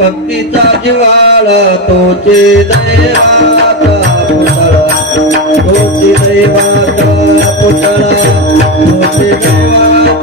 भक्तीचा जिव्हाळा तोचे दैवाचा पुतळा तोचे दैवाचा पुतळा तोचे दैवाचा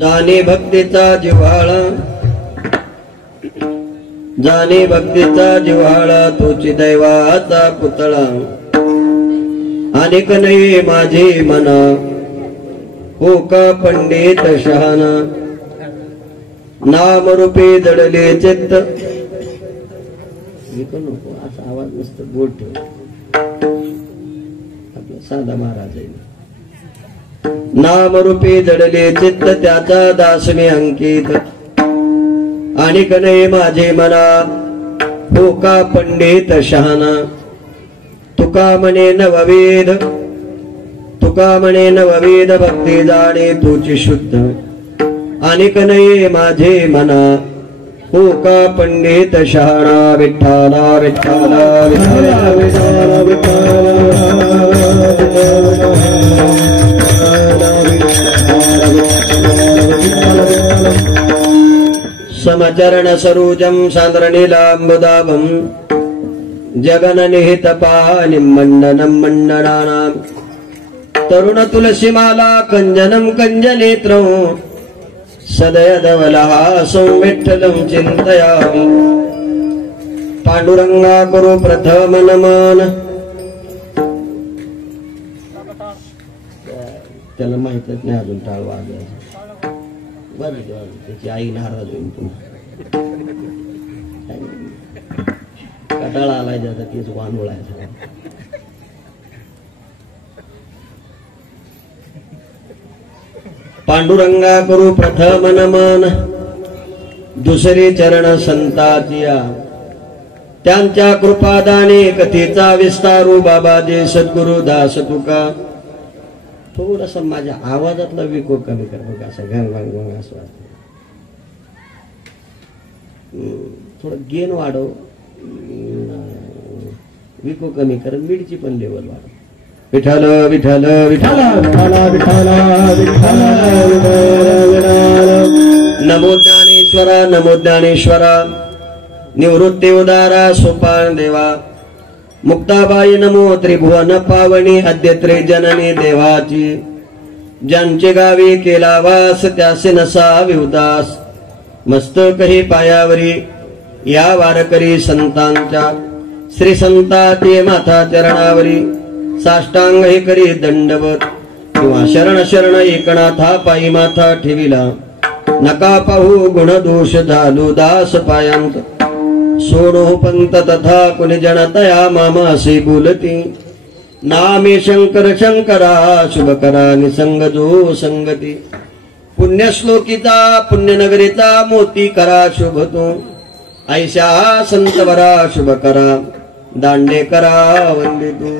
जाने भक्तीचा जिव्हाळा जाने भक्तीचा जिव्हाळा तोची दैवाचा पुतळा अनेक नाही माझे मना हो का पंडित शहाणा नाम रूपे जडले चित्त असा आवाज नसतो बोल ठेव आपला साधा महाराज आहे नाम रूपे जडले चित्त त्याचा दास मी अंकित अनेक नाही माझे मना हो का पंडित शहाणा तुका म्हणे नववेद भक्ती जाणे तुझी शुद्ध अनेक नाही माझे मना हो का पंडित शहाणा विठ्ठला विठ्ठला विठ्ठला समचरण सरोजम सान्द्रनीलाम्बुदाभं जगननिहितपानिं मण्डनं मण्डनानां तरुण तुलसीमाला कंजनं कंजनेत्रं सदयधवलहासं विठ्ठलं चिन्तयामि पांडुरंगा गुरु प्रथम नमन. त्याला माहितच नाही अजून टाळ वाजवायचं. त्याची आई नाराज होईल पुन्हा. कटाळा आलाय ज्याचा तेच वान ओळायचं. पांडुरंगा गुरु प्रथम नमन दुसरे चरण संताची त्यांच्या कृपादाने कथेचा विस्तारू बाबाजी सद्गुरु दास तुका. थोडासा माझ्या आवाजातला विको कमी कर बघा. असं घंग घंग घंग असं वाटतं. थोडं गेन वाढव. विको कमी कर. मिडची पण लेवल वाढव. विठ्ठल विठ्ठल विठ्ठल विठ्ठल विठ्ठल नमो ज्ञानेश्वरा नमो ज्ञानेश्वरा निवृत्ती उदारा सोपान देवा मुक्ताबाई नमो त्रिभुवन पावनी अद्यत्रे जननी देवाची ज्यांचे गावी केला वास त्यासे नसावी उदास मस्तकही पायावरी या वारकरी संतांच्या श्री संताते माथा चरणावरी साष्टांग हे करी दंडवत किंवा शरण शरण एकनाथा पायी माथा ठेविला नका पाहू गुण दोष झालो दास पायांत सोडो पंत तथा कुणी जनतया मामासी बोलती नामे शंकर शंकरा शुभ करा निसंग जो संगती पुण्यश्लोकीचा पुण्यनगरीचा मोती करा शुभ तो ऐशा संतवरा शुभ करा दांडे करा वंदितू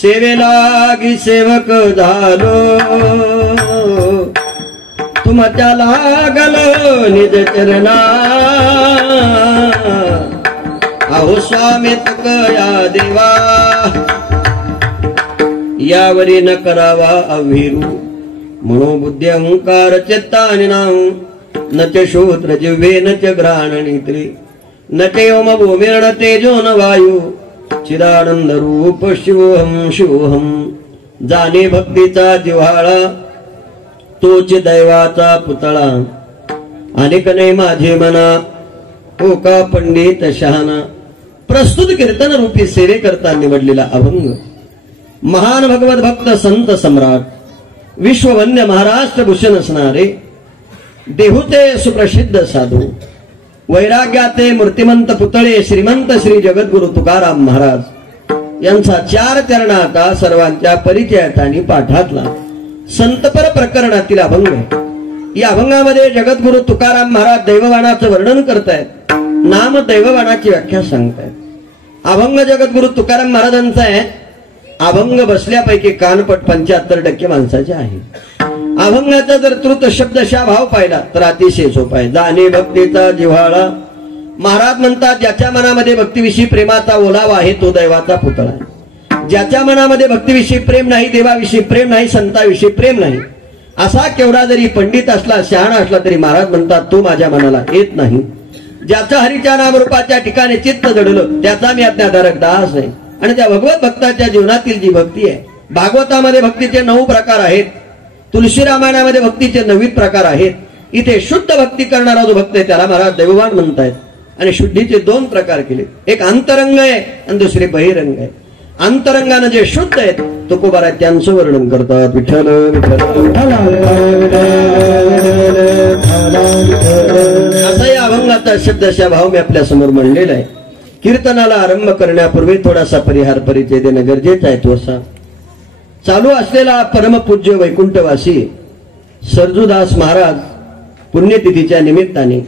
सेवेला गी सेवक झालो तुमच्या लागल निज चरणा अहो स्वामी तुकया देवा यावरी न करावा अविरू मनोबुद्धी अहंकार चित्तानि नाम न च श्रोत्र जिव्हे न च घ्राण नेत्री न च व्योम भूमिर्न तेजो न वायू चिदानंद रूप शिवोहम शिवोहम जाणे भक्तीचा जिव्हाळा तोच दैवाचा पुतळा अनेक नाही माझे मना हो का पंडित शहाणा. प्रस्तुत कीर्तन रूपी सेवे करता निवडलेला अभंग महान भगवत भक्त संत सम्राट विश्ववन्य महाराष्ट्र भूषण असणारे देहुते सुप्रसिद्ध साधू वैराग्याते मूर्तिमंत पुतळे श्रीमंत श्री जगद्गुरु तुकाराम महाराज यांचा 4 चरणाचा सर्वांच्या परिचयाने पाठातला संतपर प्रकरणातील अभंग आहे. या अभंगामध्ये जगद्गुरु तुकाराम महाराज दैववाणाचं वर्णन करतायत. नाम दैववाणाची व्याख्या सांगतायत. अभंग जगद्गुरु तुकाराम महाराजांचा आहे. अभंग बसल्यापैकी कानपट 75% माणसाचे आहे. अभंगाचा जर तृत शब्दशः भाव पाहिला तर अतिशय सोपा आहे. जाणे भक्तीचा जिव्हाळा. महाराज म्हणतात ज्याच्या मनामध्ये भक्तीविषयी प्रेमाचा ओलावा आहे तो दैवाचा पुतळा आहे. ज्याच्या मनामध्ये भक्तीविषयी प्रेम नाही देवाविषयी प्रेम नाही संताविषयी प्रेम नाही असा केवढा जरी पंडित असला शहाणा असला तरी महाराज म्हणतात तो माझ्या मनाला येत नाही. ज्याच्या हरीच्या नामरूपाच्या ठिकाणी चित्त जडलं त्याचा मी आज्ञाधारक दास आहे. आणि त्या भगवत भक्ताच्या जीवनातील जी भक्ती आहे भागवतामध्ये भक्तीचे 9 प्रकार आहेत. तुलसी रामायणामध्ये भक्तीचे 9 प्रकार आहेत. इथे शुद्ध भक्ती करणारा जो भक्त आहे त्याला महाराज दैववान म्हणतायत. आणि शुद्धीचे 2 प्रकार केले. एक अंतरंग आहे आणि दुसरे बहिरंग आहे. अंतरंगाने जे शुद्ध आहेत तुकोबारा त्यांचं वर्णन करतात. विठ्ठल विठ्ठल असा या अभंगाचा शब्दशः भाव मी आपल्या समोर मांडलेला आहे. कीर्तनाला आरंभ करण्यापूर्वी थोडासा परिहार परिचय देणं गरजेचं आहे. तो असा चालू असलेला परमपूज्य वैकुंठवासी सरजूदास महाराज पुण्यतिथीच्या निमित्ताने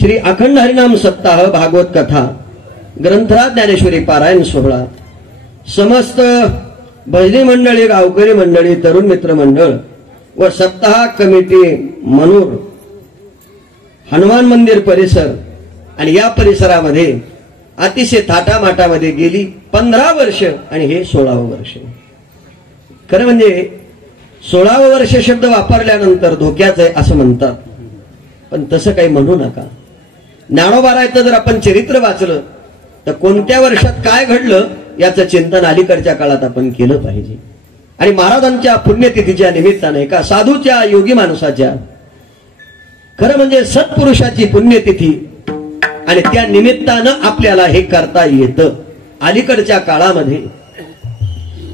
श्री अखंड हरिनाम सप्ताह भागवत कथा ग्रंथराज ज्ञानेश्वरी पारायण सोहळा समस्त भजनी मंडळी गावकरी मंडळी तरुण मित्र मंडळ व सप्ताह कमिटी मनूर हनुमान मंदिर परिसर आणि या परिसरामध्ये अतिशय थाटामाटामध्ये गेली 15 वर्ष आणि हे 16वं वर्ष. खरं म्हणजे 16वं वर्ष शब्द वापरल्यानंतर धोक्याचं आहे असं म्हणतात. पण तसं काही म्हणू नका. ज्ञानोबारायचं जर आपण चरित्र वाचलं तर कोणत्या वर्षात काय घडलं याचं चिंतन अलीकडच्या काळात आपण केलं पाहिजे. आणि महाराजांच्या पुण्यतिथीच्या निमित्ताने एका साधूच्या योगी माणसाच्या खरं म्हणजे सत्पुरुषाची पुण्यतिथी आणि त्या निमित्तानं आपल्याला हे करता येतं. अलीकडच्या काळामध्ये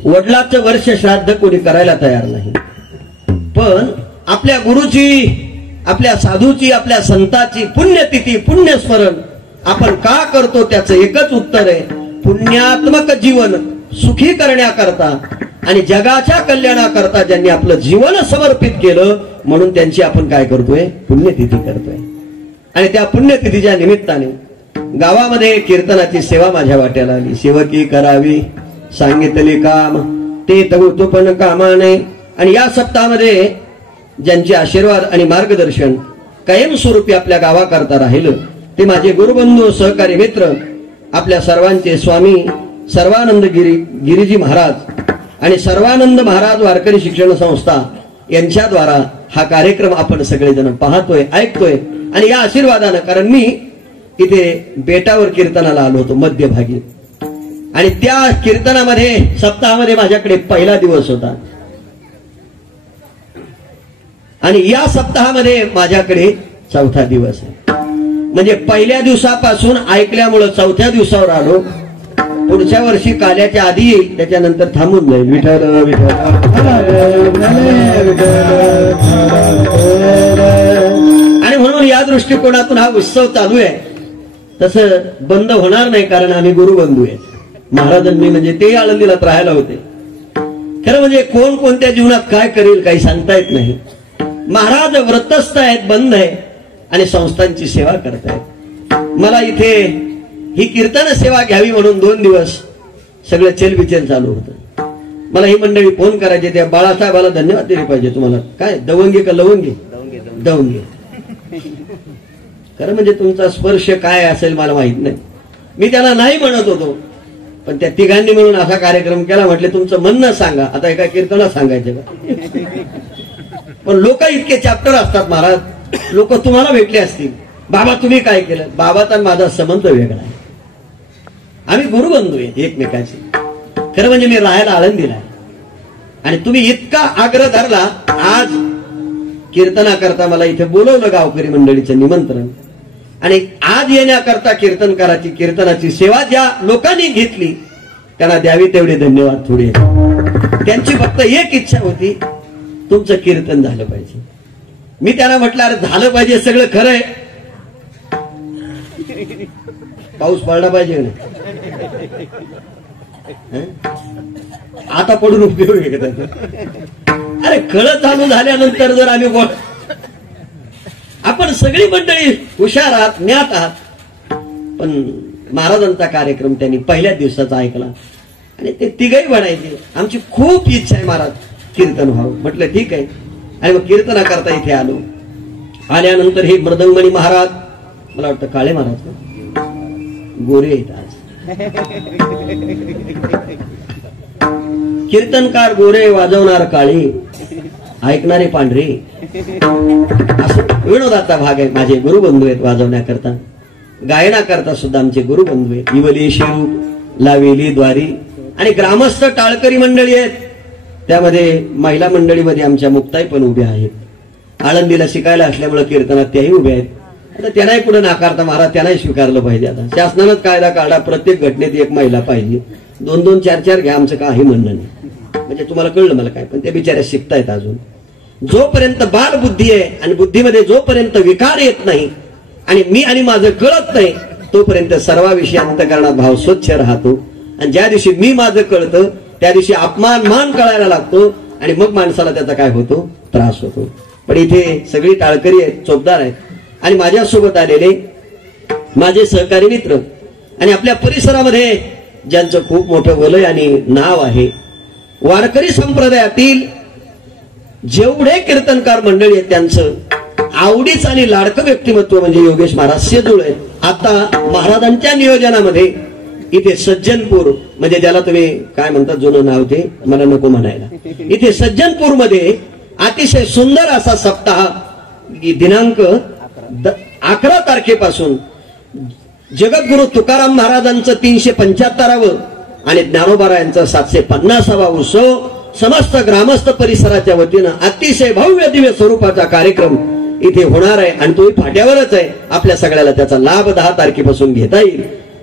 वडिलांचं वर्ष श्राद्ध कोणी करायला तयार नाही, पण आपल्या गुरुची, आपल्या साधूची, आपल्या संताची पुण्यतिथी, पुण्यस्मरण आपण का करतो त्याचं एकच उत्तर आहे, पुण्यात्मक जीवन सुखी करण्याकरता आणि जगाच्या कल्याणाकरता ज्यांनी आपलं जीवन समर्पित केलं म्हणून त्यांची आपण काय करतोय, पुण्यतिथी करतोय. आणि त्या पुण्यतिथीच्या निमित्ताने गावामध्ये कीर्तनाची सेवा माझ्या वाट्याला आली. सेवकी करावी सांगितले काम ते तगुतो पण कामाने. आणि या सप्ताहामध्ये ज्यांचे आशीर्वाद आणि मार्गदर्शन कायमस्वरूपी आपल्या गावाकरता राहिलं ते माझे गुरुबंधू सहकारी मित्र आपल्या सर्वांचे स्वामी सर्वानंद गिरीजी महाराज आणि सर्वानंद महाराज वारकरी शिक्षण संस्था यांच्याद्वारा हा कार्यक्रम आपण सगळेजण पाहतोय, ऐकतोय. आणि या आशीर्वादानं, कारण मी इथे बेटावर कीर्तनाला आलो होतो मध्यभागी, आणि त्या कीर्तनामध्ये सप्ताहामध्ये माझ्याकडे पहिला दिवस होता आणि या सप्ताहामध्ये माझ्याकडे चौथा दिवस आहे. म्हणजे पहिल्या दिवसापासून ऐकल्यामुळं चौथ्या दिवसावर आलो. पुढच्या वर्षी काल्याच्या आधी येईल, त्याच्यानंतर थांबून जाईल. विठ्ठल विठ्ठल. आणि म्हणून या दृष्टिकोनातून हा उत्सव चालू आहे. तसं बंद होणार नाही, कारण आम्ही गुरुबंधू आहेत. महाराजांनी म्हणजे ते आळंदीला राहायला होते. खरं म्हणजे कोण कोणत्या जीवनात काय करेल काही सांगता येत नाही. महाराज व्रतस्थ आहेत, बंद आहे आणि संस्थांची सेवा करतायत. मला इथे ही कीर्तन सेवा घ्यावी म्हणून 2 दिवस सगळं चेलबिचेल चालू होतं. मला ही मंडळी फोन करायची, त्या बाळासाहेबाला धन्यवाद दिले पाहिजे. तुम्हाला काय दवंगी का लवंगी? दवंगी. खरं म्हणजे तुमचा स्पर्श काय असेल मला माहित नाही. मी त्यांना नाही म्हणत होतो, पण त्या तिघांनी मिळून असा कार्यक्रम केला. म्हटले तुमचं म्हणणं सांगा. आता एका कीर्तनात सांगायचं का? पण लोक इतके चॅप्टर असतात महाराज. लोक तुम्हाला भेटले असतील, बाबा तुम्ही काय केलं? बाबाचा माझा संबंध वेगळा आहे. आम्ही गुरुबंधू आहेत एकमेकाचे. खरं म्हणजे मी राहायला आळंदीला आहे आणि तुम्ही इतका आग्रह धरला. आज कीर्तनाकरता मला इथे बोलवलं गावकरी मंडळीचं निमंत्रण, आणि आज येण्याकरता कीर्तनाची सेवा ज्या लोकांनी घेतली त्यांना द्यावी तेवढे धन्यवाद थोडे. त्यांची फक्त एक इच्छा होती, तुमचं कीर्तन झालं पाहिजे. मी त्यांना म्हटलं अरे झालं पाहिजे सगळं खरं आहे, पाऊस पडला पाहिजे ना. आता पडून उपयोग आहे का? अरे कळत चालू झाल्यानंतर जर आम्ही आपण सगळी मंडळी हुशार आहात, ज्ञात आहात, पण महाराजांचा कार्यक्रम त्यांनी पहिल्या दिवसाचा ऐकला आणि ते तिघही म्हणायचे आमची खूप इच्छा आहे महाराज कीर्तन व्हावं. म्हटलं ठीक आहे. आणि मग कीर्तना करता इथे आलो. आल्यानंतर हे मृदंगमणी महाराज, मला वाटतं काळे महाराज ना, गोरे आहेत आज. कीर्तनकार गोरे, वाजवणार काळे, ऐकणारे पांढरे, असं विनोदाचा भाग आहे. माझे गुरुबंधू आहेत वाजवण्याकरता, गायनाकरता सुद्धा आमचे गुरुबंधू आहेत. इवली शेरू लावेली द्वारी. आणि ग्रामस्थ टाळकरी मंडळी आहेत, त्यामध्ये महिला मंडळीमध्ये आमच्या मुक्ताई पण उभ्या आहेत. आळंदीला शिकायला असल्यामुळे कीर्तनात त्याही उभ्या आहेत. आता त्यांनाही पुढे नाकारता महाराज, त्यांनाही स्वीकारलं पाहिजे. आता शासनानंच कायदा काढला, प्रत्येक घटनेत एक महिला पाहिजे. 2-2, 4-4 घ्या, आमचं काही म्हणणं नाही. म्हणजे तुम्हाला कळलं मला काय, पण त्या बिचाऱ्या शिकतायत अजून. जोपर्यंत बाल बुद्धी आहे आणि बुद्धीमध्ये जोपर्यंत विकार येत नाही आणि मी आणि माझं कळत नाही, तोपर्यंत सर्वाविषयी अंतःकरणात भाव स्वच्छ राहतो. आणि ज्या दिवशी मी माझं कळतं त्या दिवशी अपमान मान कळायला लागतो आणि मग माणसाला त्याचा काय होतो, त्रास होतो. पण इथे सगळी टाळकरी आहेत, चोपदार आहेत. आणि माझ्यासोबत आलेले माझे सहकारी मित्र आणि आपल्या परिसरामध्ये ज्यांचं खूप मोठं वलय आणि नाव आहे, वारकरी संप्रदायातील जेवढे कीर्तनकार मंडळी आहेत त्यांचं आवडीच आणि लाडकं व्यक्तिमत्व म्हणजे योगेश महाराज सेजूळ आहेत. आता महाराजांच्या नियोजनामध्ये इथे सज्जनपूर, म्हणजे ज्याला तुम्ही काय म्हणतात जुनं नाव ते मला नको म्हणायला, इथे सज्जनपूर मध्ये अतिशय सुंदर असा सप्ताह दिनांक 11 तारखेपासून जगद्गुरु तुकाराम महाराजांचं 375वे आणि ज्ञानोबारायांचा 750वा उत्सव समस्त ग्रामस्थ परिसराच्या वतीनं अतिशय भव्य दिव्य स्वरूपाचा कार्यक्रम इथे होणार आहे आणि तोही फाट्यावरच आहे. आपल्या सगळ्याला त्याचा लाभ 10 तारखेपासून घेता येईल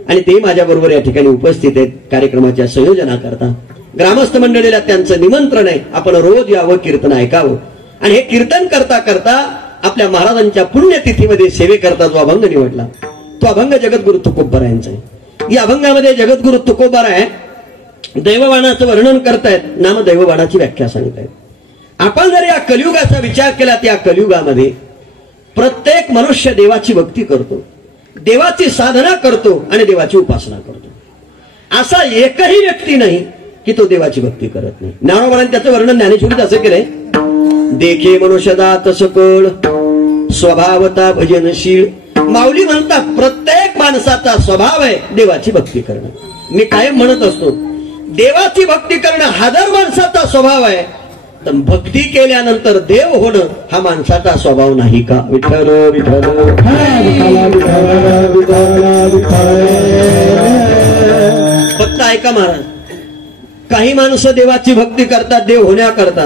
आणि ते माझ्या बरोबर या ठिकाणी उपस्थित आहेत कार्यक्रमाच्या संयोजनाकरता. ग्रामस्थ मंडळीला त्यांचं निमंत्रण आहे, आपण रोज यावं, कीर्तन ऐकावं. आणि हे कीर्तन करता करता आपल्या महाराजांच्या पुण्यतिथीमध्ये सेवेकरता जो अभंग निवडला तो अभंग जगद्गुरु तुकोबारायांचा आहे. या अभंगामध्ये जगद्गुरु तुकोबाराय दैवबाणाचं वर्णन करतायत, नाम दैवबाणाची व्याख्या सांगतायत. आपण जर या कलियुगाचा विचार केला, त्या कलियुगामध्ये प्रत्येक मनुष्य देवाची भक्ती करतो, देवाची साधना करतो आणि देवाची उपासना करतो. असा एकही व्यक्ती नाही की तो देवाची भक्ती करत नाही. ज्ञानोबाने त्याचं वर्णन ज्ञानेश्वरीत असं केलंय, देखे मनुष्य दात सकळ स्वभावता भजनशील. माऊली म्हणतात प्रत्येक माणसाचा स्वभाव आहे देवाची भक्ती करणं. मी कायम म्हणत असतो देवाची भक्ती करणं हा जर माणसाचा स्वभाव आहे तर भक्ती केल्यानंतर देव होणं हा माणसाचा स्वभाव नाही का? विठ्ठल विठ्ठल फक्त ऐका महाराज, काही माणसं देवाची भक्ती करतात देव होण्याकरता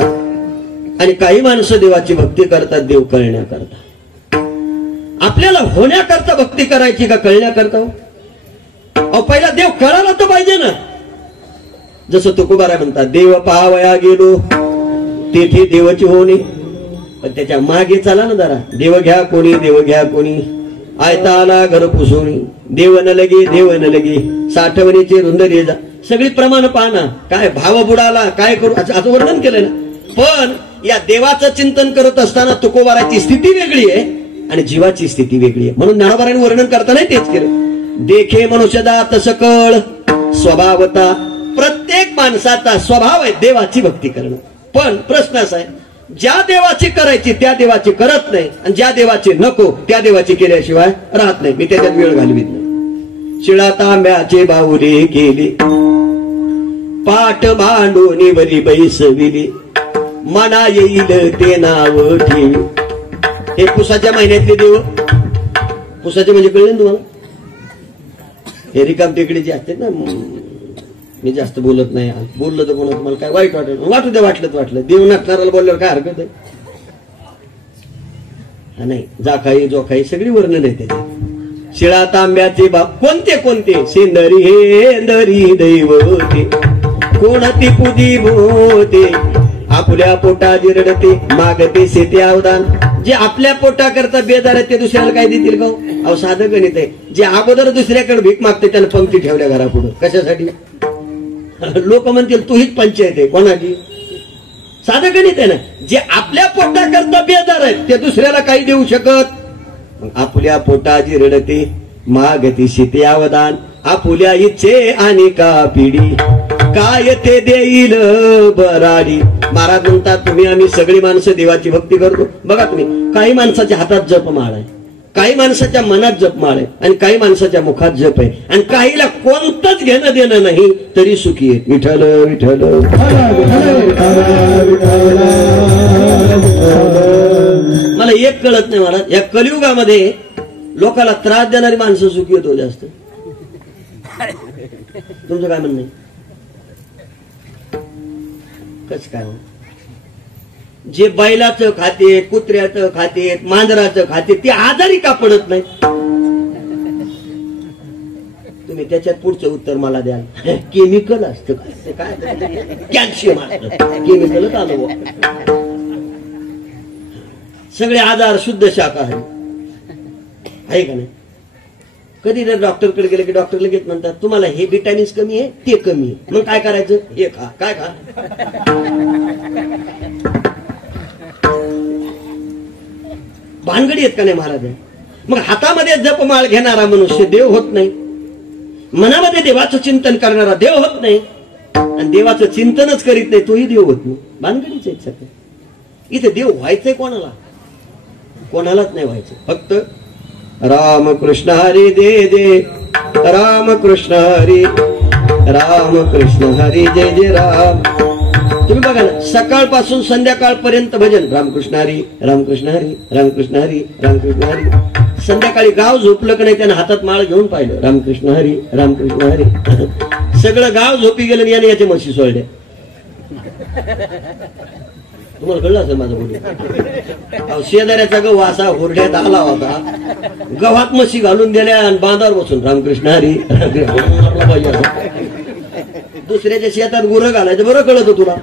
आणि काही माणसं देवाची भक्ती करतात देव कळण्याकरता. आपल्याला होण्याकरता भक्ती करायची का कळण्याकरता? पहिला देव कळाला तर पाहिजे ना. जसं तुकोबाराय म्हणतात, देव पाहावया गेलो तेथे देवाची होणे. पण त्याच्या मागे चला ना जरा, देव घ्या कोणी, देव घ्या कोणी, आयता आला घर पुसोणी, देव न लगे, देव न लगे, साठवणीचे रुंद रेजा. सगळी प्रमाण पाहना, काय भाव बुडाला, काय करू असं वर्णन केलं ना. पण या देवाचं चिंतन करत असताना तुकोबाराची स्थिती वेगळी आहे आणि जीवाची स्थिती वेगळी आहे. म्हणून ज्ञानोबाराने वर्णन करताना तेच केलं, देखे मनुष्यदात सकळ स्वभावता. प्रत्येक माणसाचा स्वभाव आहे देवाची भक्ती करणं. पण प्रश्न असा आहे, ज्या देवाची करायची त्या देवाची करत नाही आणि ज्या देवाची नको त्या देवाची केल्याशिवाय राहत नाही. मी त्याच्यात वेळ घालवित नाही. शिळा तांब्याचे बाहुले केले, पाठ भांडून वरी बैसविली, मना येईल ते नाव ठेवी. हे पुसाच्या महिन्यातले देव, पुसाचे म्हणजे कळले ना तुम्हाला, हे रिकाम टेकडे जे असते ना. मी जास्त बोलत नाही, बोललं तर कोणा तुम्हाला काय वाईट वाटेल, वाटू दे, वाटलं तर वाटलं. देव नटणाऱ्याला बोलल्यावर काय हरकत आहे? नाही, जा काही जो काही सगळी वर्णन आहे त्याची. शिळा तांब्याचे बाप कोणते कोणते, सेंदरी हेंदरी दैवते, कोणती पुदी भोते, आपल्या पोटा जिरडते, मागते शेते अवदान. जे आपल्या पोटा करता बेजार आहे ते दुसऱ्याला काय देतील का? अहो साधं गणित आहे. जे अगोदर दुसऱ्याकडे भीक मागते त्याला पंक्ती ठेवल्या घरापुढं, कशासाठी? लोक म्हणतील तू हीच पंचायत आहे कोणाची? साधं गणित आहे ना. जे आपल्या पोटा करता बेजार आहेत ते दुसऱ्याला काही देऊ शकत. आपल्या पोटाची रडते, मागती शेती अवदान, आपुल्या इच्छे आणि का पिढी, काय ते देईल बराडी. महाराज म्हणतात तुम्ही आम्ही सगळी माणसं देवाची भक्ती करतो. बघा तुम्ही, काही माणसाच्या हातात जपमाळ आहे, काही माणसाच्या मनात जपमाळ आहे आणि काही माणसाच्या मुखात जप आहे आणि काहीला कोणतंच घेणं देणं नाही तरी सुखी आहे. विठ्ठल विठ्ठल. मला एक कळत नाही महाराज, या कलियुगामध्ये लोकांना त्रास देणारी माणसं सुखी होतो जास्त. तुमचं काय म्हणणं आहे? कस काय? जे बैलाचं खाते, कुत्र्याचं खाते, मांजराचं खाते ते आजारी का पडत नाही? तुम्ही त्याच्यात पुढचं उत्तर मला द्याल. केमिकल असतं काय? कॅल्शियम असतं, केमिकलच आलं. सगळे आजार शुद्ध शाकाहारी आहे का नाही? कधी जर डॉक्टरकडे गेले की डॉक्टर लगेच म्हणतात तुम्हाला हे विटॅमिन्स कमी आहे, ते कमी आहे, मग काय करायचं? हे खा. काय खा? भानगडी आहेत का नाही महाराज? मग हातामध्ये जपमाळ घेणारा मनुष्य देव होत नाही, मनामध्ये देवाचं चिंतन करणारा देव होत नाही आणि देवाचं चिंतनच करीत नाही तोही देव होत नाही. भानगडीच आहेत सगळे. इथे देव व्हायचंय कोणाला? कोणालाच नाही व्हायचं. फक्त राम कृष्ण हरी जय जय राम कृष्ण हरी, राम कृष्ण हरी जय जय राम. तुम्ही बघा ना, सकाळपासून संध्याकाळपर्यंत भजन रामकृष्ण हरी रामकृष्ण हरी रामकृष्ण हरी रामकृष्ण हरी. संध्याकाळी गाव झोपलं की नाही, त्यानं हातात माळ घेऊन पाहिलं रामकृष्ण हरी रामकृष्ण हरी. सगळं गाव झोपी गेलं, याने याच्या म्हशी सोडल्या. तुम्हाला कळलं असेल माझं बोलून. शेजाऱ्याचा गहू असा हुरड्यात आला होता, गव्हात म्हशी घालून दिल्या आणि बांधावर बसून रामकृष्ण हरी रामकृष्ण. दुसऱ्याच्या शेतात गुरं घालायचं बरं कळत तुला,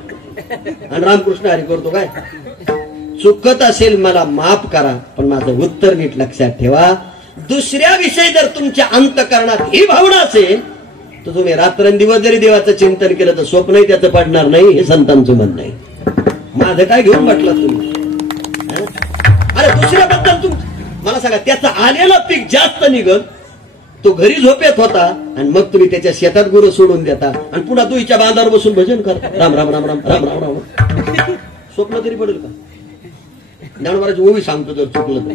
आणि रामकृष्ण हरी करतो काय. चुकत असेल मला माफ करा, पण माझं उत्तर नीट लक्षात ठेवा. दुसऱ्याविषयी जर तुमच्या अंतःकरणात ही भावना असेल तर तुम्ही रात्रंदिवस जरी देवाचं चिंतन केलं तर स्वप्नही त्याचं पडणार नाही, हे संतांचं म्हणणं आहे. माझं काय घेऊन म्हटलं तुम्ही. अरे दुसऱ्याबद्दल मला सांगा, त्याचं आलेलं पीक जास्त निघल, तो घरी झोपेत होता आणि मग तुम्ही त्याच्या शेतात गुरं सोडून देता आणि पुन्हा तू हिच्या बांधावर बसून भजन कर राम राम राम राम राम राम राम. स्वप्न तरी पडेल का. ज्ञानोबाची ओवी सांगतो, जर चुकलं तर.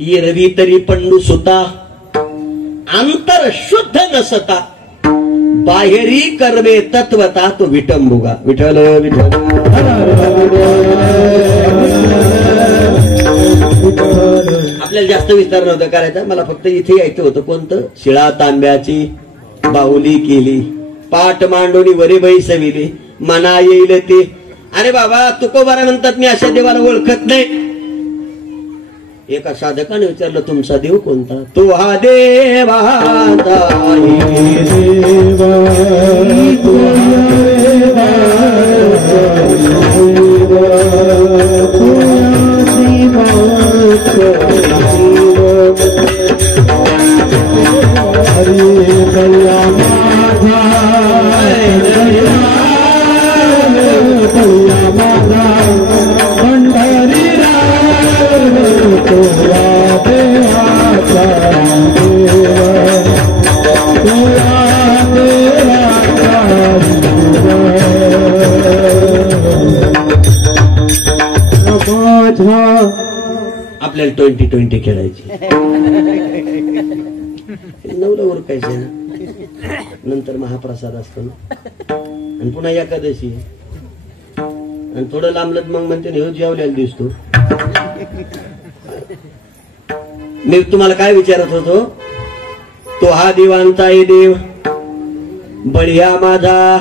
ये रवी तरी पंडू सुता अंतर शुद्ध नसता, बाहेरी कर्मे तत्वता तो विटंबुगा. विठ्ठल विठ्ठल. आपल्याला जास्त विस्तार नव्हता करायचा, मला फक्त इथे यायचं होतं. कोणतं. शिळा तांब्याची बाहुली केली, पाठ मांडोनी वरी बाई सविली, मना येईल ते. अरे बाबा, तुकोबारा म्हणतात मी अशा देवाला ओळखत नाही. एका साधकाने विचारलं, तुमचा देव कोणता. तो हा देवा आपल्याला 20-20 खेळायची. नवला उरकायचे ना, नंतर महाप्रसाद असतो ना, आणि पुन्हा एकादशी, आणि थोडं लांबलत मग म्हणते हे जेवल्याला दिसतो. मी तुम्हाला काय विचारत होतो. तो हा देवांचा आहे देव, बळिया माझा.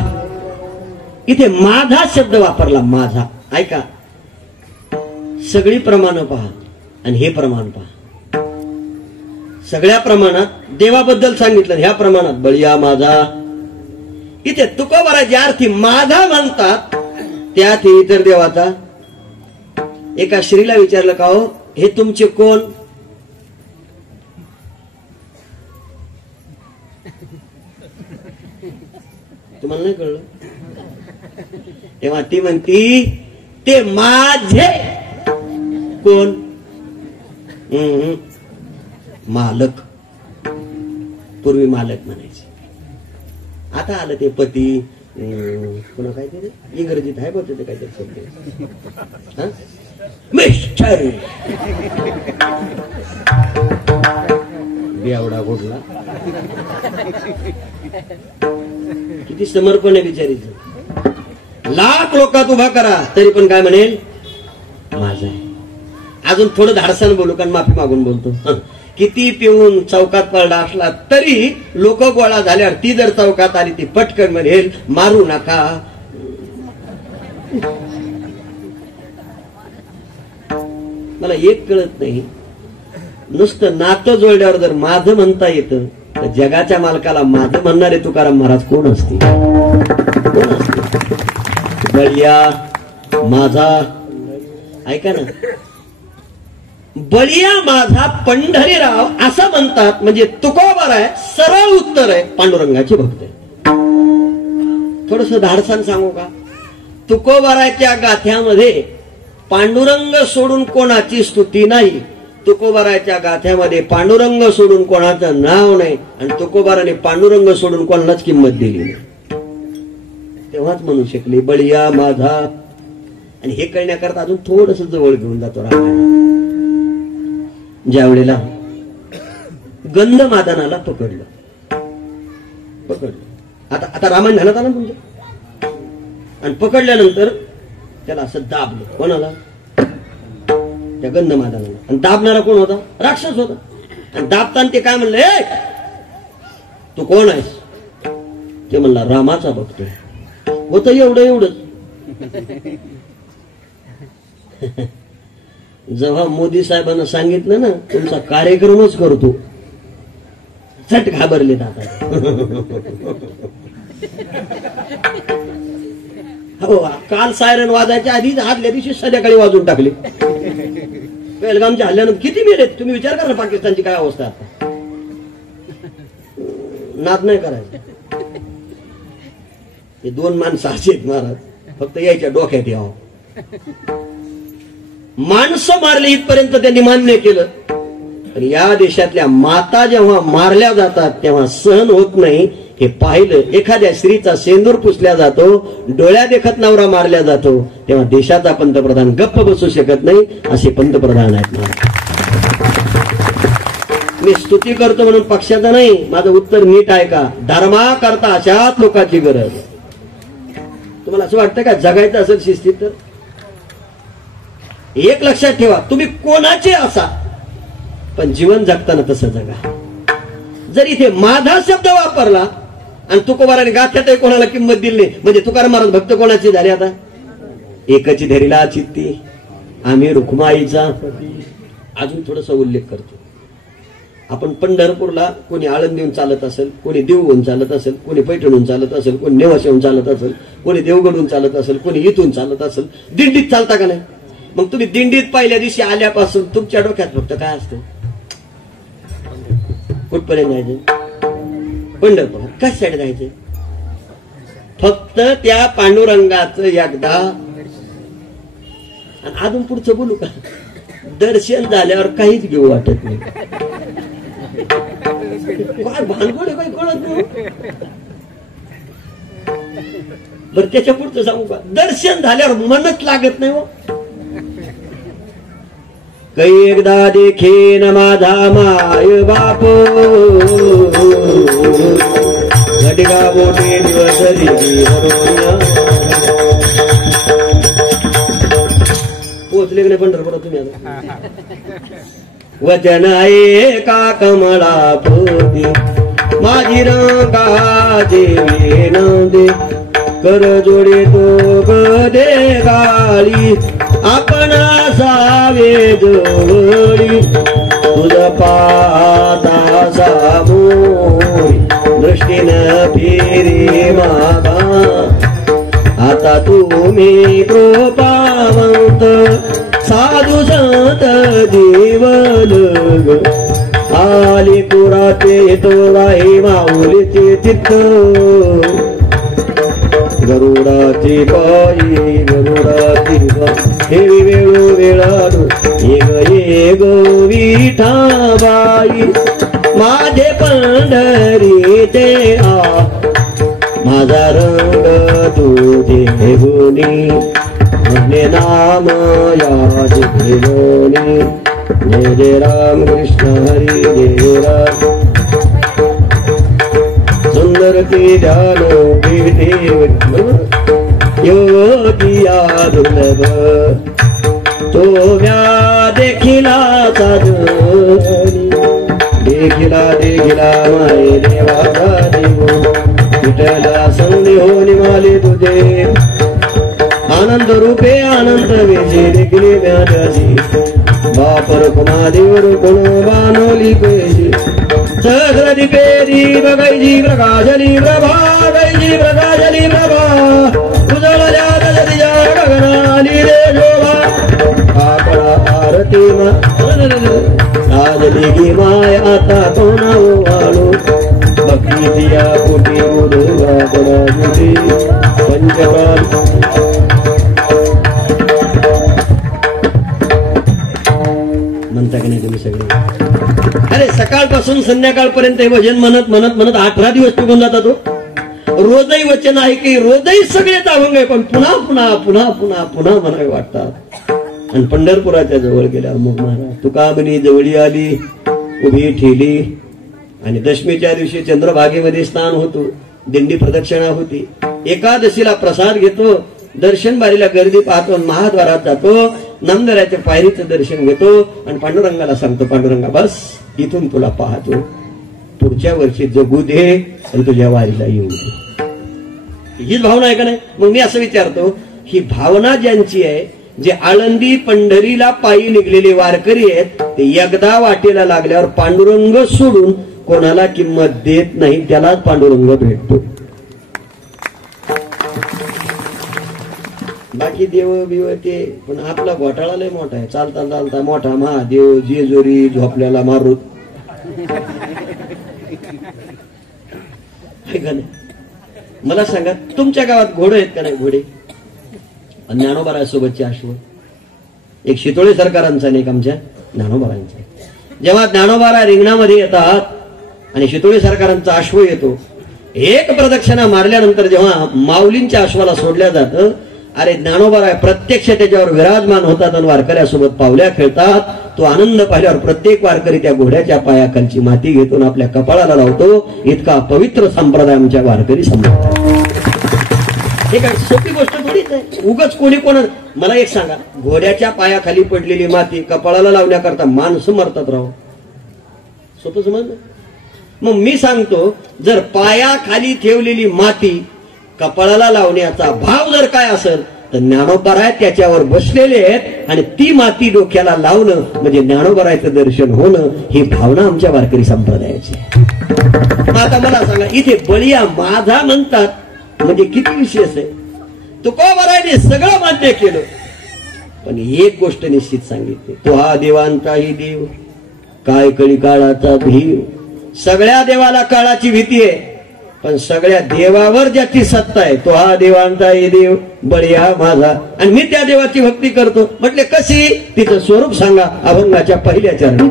इथे माझा शब्द वापरला, माझा. ऐका, सगळी प्रमाण पहा आणि हे प्रमाण पहा. सगळ्या प्रमाणात देवाबद्दल सांगितलं, ह्या प्रमाणात बळिया माझा. इथे तुकोबारा ज्या अर्थी माझा म्हणतात त्यात इतर देवाचा. एका स्त्रीला विचारलं, का हो हे तुमचे कोण. तुम्हाला नाही कळलं. तेव्हा ती म्हणती, ते माझे कोण. मालक. पूर्वी मालक म्हणायचे, आता आलं ते पती. पुन्हा काय ते इंग्रजीत आहे बोलते ते काहीतरी शब्द, मिस्टर. बेवडा घोटला. किती समर्पण आहे बिचारीचं. लाख लोकात उभा करा तरी पण काय म्हणेल, माझा आहे. अजून थोडं धाडसानं बोलू, कारण माफी मागून बोलतो. किती पिऊन चौकात पडला असला तरी लोक गोळा झाल्यावर ती जर चौकात आली, ती पटकन म्हणेल, मारू नका. मला एक कळत नाही, नुसतं नातं जोडल्यावर जर माझं म्हणता येतं तर जगाच्या मालकाला माझं म्हणणारे तुकाराम महाराज कोण असते. कोण असते. बळिया माझा. ऐका ना, बळिया माझा पंढरीराव असं म्हणतात म्हणजे तुकोबार आहे. सरळ उत्तर आहे, पांडुरंगाची भक्त आहे. थोडस धाडसान सांगू का. तुकोबाराच्या गाथ्यामध्ये पांडुरंग सोडून कोणाची स्तुती नाही. तुकोबाराच्या गाथ्यामध्ये पांडुरंग सोडून कोणाचं नाव नाही, आणि तुकोबाराने पांडुरंग सोडून कोणालाच किंमत दिली नाही. तेव्हाच म्हणू शकले बळिया माझा. आणि हे कळण्याकरता अजून थोडस जवळ घेऊन जातो रामायण. ज्या वेळेला गंधमादनाला पकडलं. आता रामायण ध्यानात आलं तुमच्या. आणि पकडल्यानंतर त्याला असं दाबलं. कोणाला? त्या गंधमादनाला. आणि दाबणारा कोण होता? राक्षस होता. आणि दाबताना ते काय म्हणलं, ए तू कोण आहेस? ते म्हणला रामाचा भक्त. होतं एवढंच. जेव्हा मोदी साहेबांना सांगितलं ना तुमचा कार्यक्रमच करतो, चट घाबरले आता. हो, काल सायरन वाजायच्या आधीच आदल्या दिवशी संध्याकाळी वाजून टाकले. पेहलगामच्या हल्ल्यानंतर किती मेले तुम्ही विचार करा ना. पाकिस्तानची काय अवस्था आता. नाद नाही करायचं. हे 2 माणसं आहेत महाराज, फक्त यायच्या डोक्यात यावं. माणसं मारली इथपर्यंत त्यांनी मान्य केलं. पण या देशातल्या माता जेव्हा मारल्या जातात तेव्हा सहन होत नाही हे पाहिलं. एखाद्या स्त्रीचा सेंदूर पुसल्या जातो, डोळ्या देखत नवरा मारल्या जातो, तेव्हा देशाचा पंतप्रधान गप्प बसू शकत नाही. असे पंतप्रधान आहेत. मी स्तुती करतो म्हणून पक्षाचं नाही, माझं उत्तर नीट आहे का? धर्मा करता अशाच लोकांची गरज. तुम्हाला असं वाटतं का जगायचं असेल शिस्तीत तर? एक लक्षात ठेवा, तुम्ही कोणाचे असा पण जीवन जगताना तसं जगा. जर इथे माझा शब्द वापरला आणि तुकोबाराने गाथ्यातही कोणाला किंमत दिली नाही, म्हणजे तुकाराम महाराज भक्त कोणाचे झाले? आता एकची धरीला चित्ती आम्ही रुक्माईचा. अजून थोडासा उल्लेख करतो. आपण पंढरपूरला कोणी आळंदीहून चालत असेल, कोणी देऊहून चालत असेल, कोणी पैठणहून चालत असेल, कोणी नेवाशाहून चालत असेल, कोणी देवगडहून चालत असेल, कोणी इथून चालत असेल. दिंडीत चालता का नाही? मग तुम्ही दिंडीत पहिल्या दिवशी आल्यापासून तुमच्या डोक्यात फक्त काय असतं? कुठपर्यंत जायचं? पंढरपूर. कशासाठी जायचं? फक्त त्या पांडुरंगाचं एकदा. आणि अजून पुढचं बोलू का? दर्शन झाल्यावर काहीच घेऊ वाटत नाही. काय भानगड आहे, काही कळत नाही. बरं त्याच्या पुढचं सांगू का? दर्शन झाल्यावर मनच लागत नाही. हो, काही एकदा देखेन माझा माय बाप, घटका मोठे दिवस पोचले की नाही पंढरपुरात तुम्ही? आता वचन आहे का कमळा पोती माझी रंगाचे दे कर जोडे तो गदे गाळी आपण सावे जोडी तुझ पाता सामोरी दृष्टीनं फिरी मागा आता तुम्ही कृपावंत साधू संत जीवन आली पुराते तो राही माऊलीचे चित्त गरुडाची पायी गरुडाची हे वेळो ये गो विठाबाई माझे पंढरी ते माझा रंग तुझे गुणी म्हणे नाम या जीवनी जय जय राम कृष्ण हरी जय राम सुंदर की ध्यान योगिया दुर्लभ तो व्या देखिला साधनी देखिला माये देवाचा देव विठला संधी हो निमाले तुझे आनंद रूपे आनंद वेचे देखिले व्याजाची बापर कुमादेवर कोण बानोली पैसे सहस्र दीपेरी बगायची प्रकाशली प्रभा गायची प्रकाशली प्रभा उजळल्या नदीच्या गगनाली रे शोभा काकडा आरती साजली की माय आता कोणा वाळू भक्ती या कोटी मुरुगा पराजुती पंचकाल म्हणता की नाही तुम्ही सगळे? अरे सकाळपासून संध्याकाळपर्यंत हे भजन म्हणत म्हणत म्हणत 18 दिवस निघून जातात. रोजही वचन आहे की रोजही सगळेच अभंग आहे, पण पुन्हा पुन्हा पुन्हा पुन्हा पुन्हा म्हणावे वाटतात. आणि पंढरपुराच्या जवळ गेल्यावर मग महाराज तुकामणी जवळी आली उभी ठेली आणि दशमीच्या दिवशी चंद्रभागेमध्ये स्नान होतो, दिंडी प्रदक्षिणा होती. एकादशीला प्रसाद घेतो, दर्शन बारीला गर्दी पाहतो, महाद्वारात जातो, नामदाराच्या पायरीचं दर्शन घेतो आणि पांडुरंगाला सांगतो, पांडुरंगा बस इथून तुला पाहतो, पुढच्या वर्षी जगू दे आणि तुझ्या वारीला येऊ दे. हीच भावना आहे का नाही? मग मी असं विचारतो, ही भावना ज्यांची आहे, जे आळंदी पंढरीला पायी निघलेले वारकरी आहेत, ते एकदा वाटेला लागल्यावर पांडुरंग सोडून कोणाला किंमत देत नाही, त्यालाच पांडुरंग भेटतो. बाकी देव बिव ते, पण आपला घोटाळा लय मोठा आहे. चालता चालता मोठा महादेव, जेजुरी, झोपल्याला मारू. मला सांगा, तुमच्या गावात घोडे आहेत का नाही? घोडे ज्ञानोबारासोबतचे अश्व, एक शितोळे सरकारांचा आणि एक आमच्या ज्ञानोबारांचा. जेव्हा ज्ञानोबारा रिंगणामध्ये येतात आणि शितोळे सरकारांचा अश्व येतो, एक प्रदक्षिणा मारल्यानंतर जेव्हा माऊलींच्या अश्वाला सोडल्या जातं, अरे ज्ञानोबाराय प्रत्यक्ष त्याच्यावर विराजमान होतात आणि वारकऱ्यासोबत पावल्या खेळतात. तो आनंद पाहिल्यावर प्रत्येक वारकरी त्या घोड्याच्या पायाखालची माती घेऊन आपल्या कपाळाला लावतो. इतका पवित्र संप्रदाय आमच्या वारकरी संप्रदाय. हे काय सोपी गोष्ट थोडीच आहे. उगाच कोणी कोणा, मला एक सांगा, घोड्याच्या पायाखाली पडलेली माती कपाळाला लावण्याकरता माणसं मरतात राव, सोपं समजलं? मग मी सांगतो, जर पायाखाली ठेवलेली माती कपाळाला लावण्याचा भाव जर काय असेल, तर ज्ञानोबाराय त्याच्यावर बसलेले आहेत आणि ती माती डोक्याला लावणं म्हणजे ज्ञानोबारायचं दर्शन होणं, ही भावना आमच्या वारकरी संप्रदायाची. आता मला सांगा, इथे बळीया माझा म्हणतात म्हणजे किती विशेष आहे. तुकोबारायने सगळं मान्य केलं, पण एक गोष्ट निश्चित सांगितली, तो हा देवांचाही देव, काय कळी काळाचा भीव. सगळ्या देवाला काळाची भीती आहे, पण सगळ्या देवावर ज्याची सत्ता आहे, तो हा देवांचाही देव, बळीया माझा, आणि मी त्या देवाची भक्ती करतो. म्हटले कशी? तिचं स्वरूप सांगा. अभंगाच्या पहिल्या चरणी,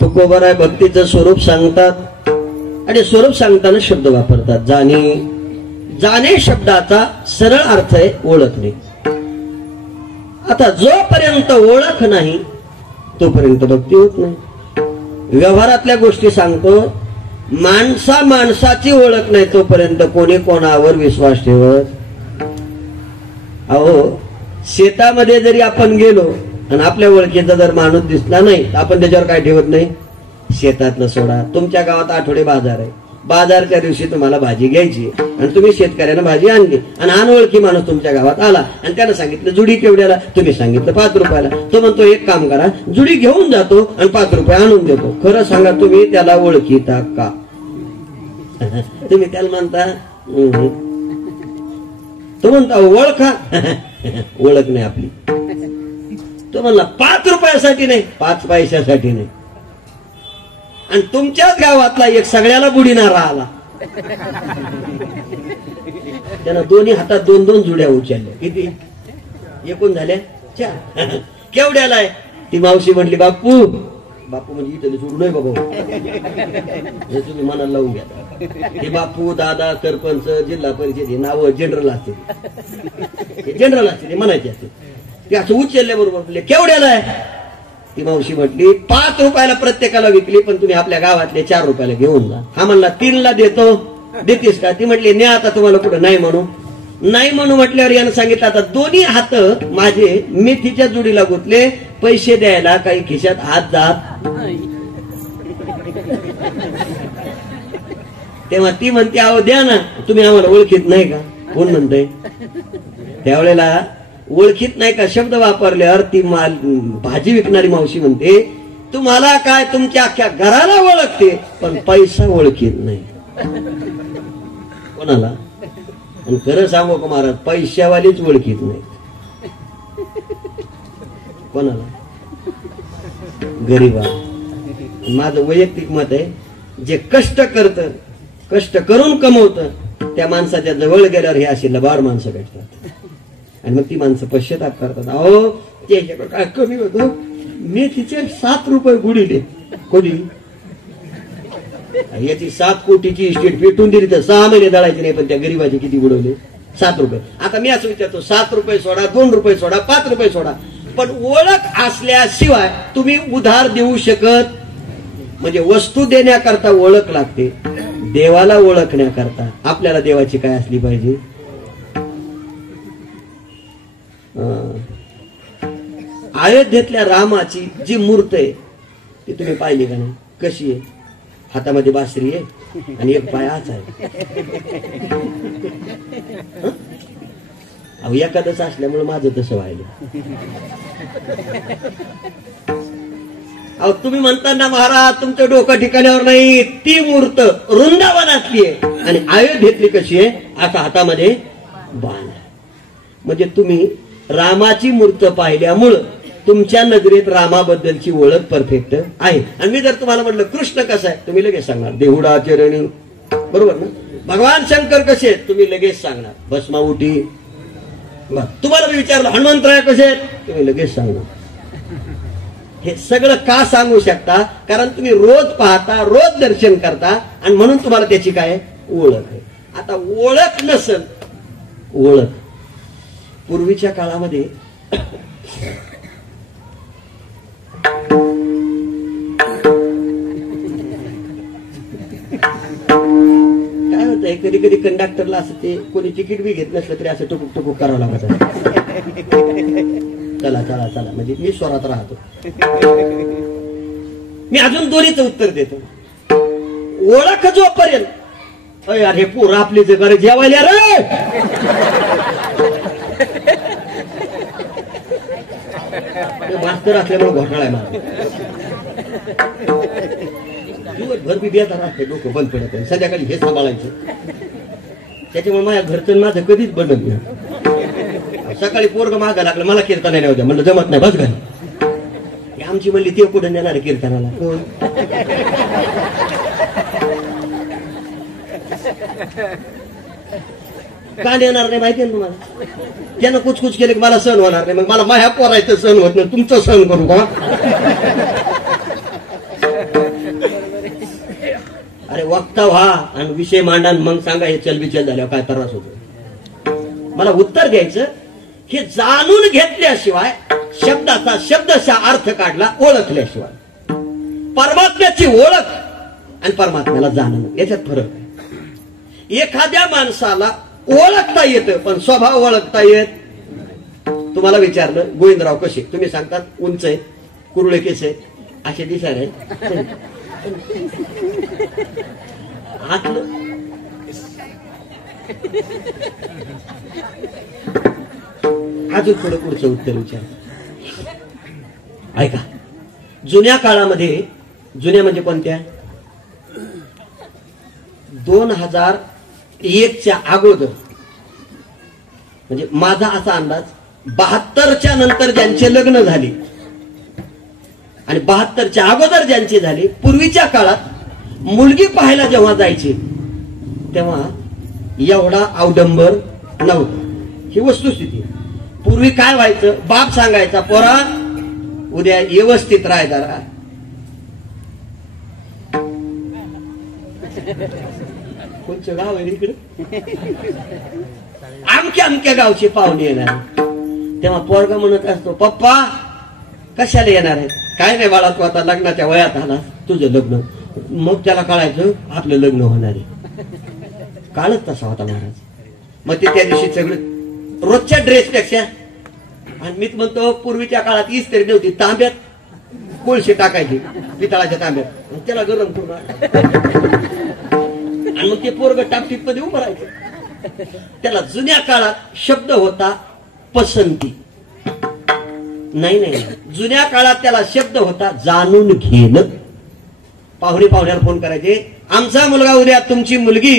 तुकोबाराय भक्तीचं स्वरूप सांगतात आणि स्वरूप सांगताना शब्द वापरतात. जाणे शब्दाचा सरळ अर्थ आहे ओळखणे. आता जोपर्यंत ओळख नाही तोपर्यंत भक्ती होत नाही. व्यवहारातल्या गोष्टी सांगतो, माणसाची ओळख नाही तोपर्यंत कोणी कोणावर विश्वास ठेवत. अहो, शेतामध्ये जरी आपण गेलो आणि आपल्या ओळखीचा जर माणूस दिसला नाही, आपण त्याच्यावर काय ठेवत नाही. शेतातलं सोडा, तुमच्या गावात आठवडे बाजार आहे, बाजारच्या दिवशी तुम्हाला भाजी घ्यायची आणि तुम्ही शेतकऱ्यानं भाजी आणली आणि अनोळखी माणूस तुमच्या गावात आला आणि त्यानं सांगितलं जुडी केवढ्याला, तुम्ही सांगितलं 5 रुपयाला. तो म्हणतो एक काम करा, जुडी घेऊन जातो आणि 5 रुपये आणून देतो. खरं सांगा, तुम्ही त्याला ओळखीता का? तुम्ही त्याला म्हणता, तो म्हणता ओळखा. ओळख नाही आपली. तो म्हणला 5 रुपयासाठी नाही, 5 पैशासाठी नाही. आणि तुमच्याच गावातला एक सगळ्याला बुडीनारा आला, त्यानं दोन्ही हातात 2-2 जुड्या उचलल्या. किती एकूण झाल्या 4. केवढ्याला आहे? ती मावशी म्हटली बापू. बापू म्हणजे इथं सोडू नये बाबा, हे तुम्ही मनाला लावून घ्या. हे बापू, दादा, सरपंच, जिल्हा परिषद हे नाव जनरल असते, जनरल असते, ते म्हणायचे असते. ते असं उचलल्या बरोबर केवढ्याला आहे? ती मावशी म्हटली 5 रुपयाला प्रत्येकाला विकली, पण तुम्ही आपल्या गावातले 4 रुपयाला घेऊन जा. हा म्हणला 3ला देतो, देतेस का? ती म्हटली नाही, आता तुम्हाला कुठं नाही म्हणू. नाही म्हणू म्हटल्यावर यानं सांगितलं आता दोन्ही हात माझे मेथीच्या जुडीला गुंतले, पैसे द्यायला काही खिशात हात जात. तेव्हा ती म्हणते अहो द्या ना, तुम्ही आम्हाला ओळखीत नाही का? कोण म्हणतंय? त्यावेळेला ओळखीत नाही का शब्द वापरल्यावर ती भाजी विकणारी मावशी म्हणते तुम्हाला काय तुमच्या अख्ख्या घराला ओळखते, पण पैसा ओळखीत नाही. कोणाला? आणि खरं सांगू का महाराज, पैशावालीच ओळखीत नाही. कोणाला? गरीबा. माझं वैयक्तिक मत आहे, जे कष्ट करत, कष्ट करून कमवत, त्या माणसाच्या जवळ गेल्यावर हे अशी लबाड माणसं भेटतात. आणि मग ती माणसं पश्चाताप करतात. अहो त्याच्याकडे काय कमी होतं, मी तिचे 7 रुपये गुढीले. कोणी याची 7 कोटीची इस्टेट पेटून दिली तर 6 महिने दळायचे नाही, पण त्या गरीबाचे किती बुडवले? 7 रुपये. आता मी असं विचारतो, 7 रुपये सोडा, 2 रुपये सोडा, 5 रुपये सोडा, पण ओळख असल्याशिवाय तुम्ही उधार देऊ शकत? म्हणजे वस्तू देण्याकरता ओळख लागते, देवाला ओळखण्याकरता आपल्याला देवाची काय असली पाहिजे? अयोध्येतल्या रामाची जी मूर्त आहे ती तुम्ही पाहिली का नाही? कशी आहे? हातामध्ये बासरी आहे आणि एक पायाच आहे. अहो एखादच असल्यामुळे माझं तसं व्हायलं. अहो तुम्ही म्हणताना महाराज तुमचं डोकं ठिकाण्यावर नाही, ती मूर्त वृंदावनातली आहे आणि अयोध्येतली कशी आहे? आता हातामध्ये बाण. म्हणजे तुम्ही रामाची मूर्त पाहिल्यामुळं तुमच्या नजरेत रामाबद्दलची ओळख परफेक्ट आहे. आणि मी जर तुम्हाला म्हटलं कृष्ण कसा आहे, तुम्ही लगेच सांगणार देहुडा चरणी, बरोबर ना? भगवान शंकर कसे आहेत, तुम्ही लगेच सांगणार भस्मावटी. तुम्हाला मी विचारलं हनुमंतराय कसे आहेत, तुम्ही लगेच सांगणार. हे सगळं का सांगू शकता? कारण तुम्ही रोज पाहता, रोज दर्शन करता, आणि म्हणून तुम्हाला त्याची काय ओळख आहे. आता ओळख नसेल, ओळख पूर्वीच्या काळामध्ये काय होतंय, कधी कधी कंडक्टरला असं ते कोणी तिकीट बी घेत नसलं तरी असं टुकुक टुकुक करावं लागत. चला चला चला, म्हणजे मी स्वरात राहतो. मी अजून दोन्हीचं उत्तर देतो. ओळख जोपर्यंत यार हे पोरं आपली जर जेवायला रे, मास्तर असल्यामुळे घोटाळा आहे मला. दिवसभर बी बेदार असते, डोकं बंद पडत आहे, संध्याकाळी हे सांभाळायचं. त्याच्यामुळे माझ्या घरचं माझं कधीच बनत नाही. सकाळी पोरग मागा लागलं मला कीर्तनाला होत्या, म्हणलं जमत नाही बस घरी. आमची म्हणली ते कुठे नेणार आहे कीर्तनाला? का नेणार नाही माहिती आहे तुम्हाला? त्यानं कुचकुच केले की मला सहन होणार नाही, मग मला माझ्या पोरायचं सहन होत नाही, तुमचं सहन करू का? अरे वक्ता व्हा आणि विषय मांडा, मग सांगा हे चलबिचल झाल्यावर काय त्रास होतो. मला उत्तर द्यायचं, हे जाणून घेतल्याशिवाय, शब्दाचा शब्दशः अर्थ काढला ओळखल्याशिवाय, परमात्म्याची ओळख आणि परमात्म्याला जाणणं याच्यात फरक आहे. एखाद्या माणसाला ओळखता येतं पण स्वभाव ओळखता येत. तुम्हाला विचारलं गोविंदराव कसे, तुम्ही सांगतात उंच आहे, कुरळे केस आहे, असे दिसार आहे. आतलं अजून थोडं पुढचं उत्तर विचार. ऐका, जुन्या काळामध्ये, जुन्या म्हणजे कोणत्या, 2001च्या अगोदर, म्हणजे माझा असा अंदाज 72च्या नंतर ज्यांचे लग्न झाले आणि 72च्या अगोदर ज्यांचे झाले, पूर्वीच्या काळात मुलगी पाहायला जेव्हा जायचे तेव्हा एवढा अवडंबर नव्हतं. ही वस्तुस्थिती. पूर्वी काय व्हायचं, बाप सांगायचा पोरा उद्या व्यवस्थित राह जरा. कोणचं गाव आहे इकडे, आमक्या आमक्या गावचे पाहुणे येणार. तेव्हा पोरगा म्हणत असतो पप्पा कशाला येणार आहे. काय नाही बाळा, तू आता लग्नाच्या वयात आला, तुझं लग्न. मग त्याला कळायचं आपलं लग्न होणार आहे. काळच तसा होता महाराज. मग ते त्या दिवशी सगळं रोजच्या ड्रेसपेक्षा, आणि मी म्हणतो पूर्वीच्या काळात इस्त्री नव्हती, तांब्यात कोळशे टाकायचे पितळाच्या तांब्यात, त्याला गरम करून आणि मग ते पोरग टापटीप मध्ये उभं राहायचं. त्याला जुन्या काळात शब्द होता पसंती. नाही, जुन्या काळात त्याला शब्द होता जाणून घेणं. पाहुण्याला फोन करायचे, आमचा मुलगा उद्या तुमची मुलगी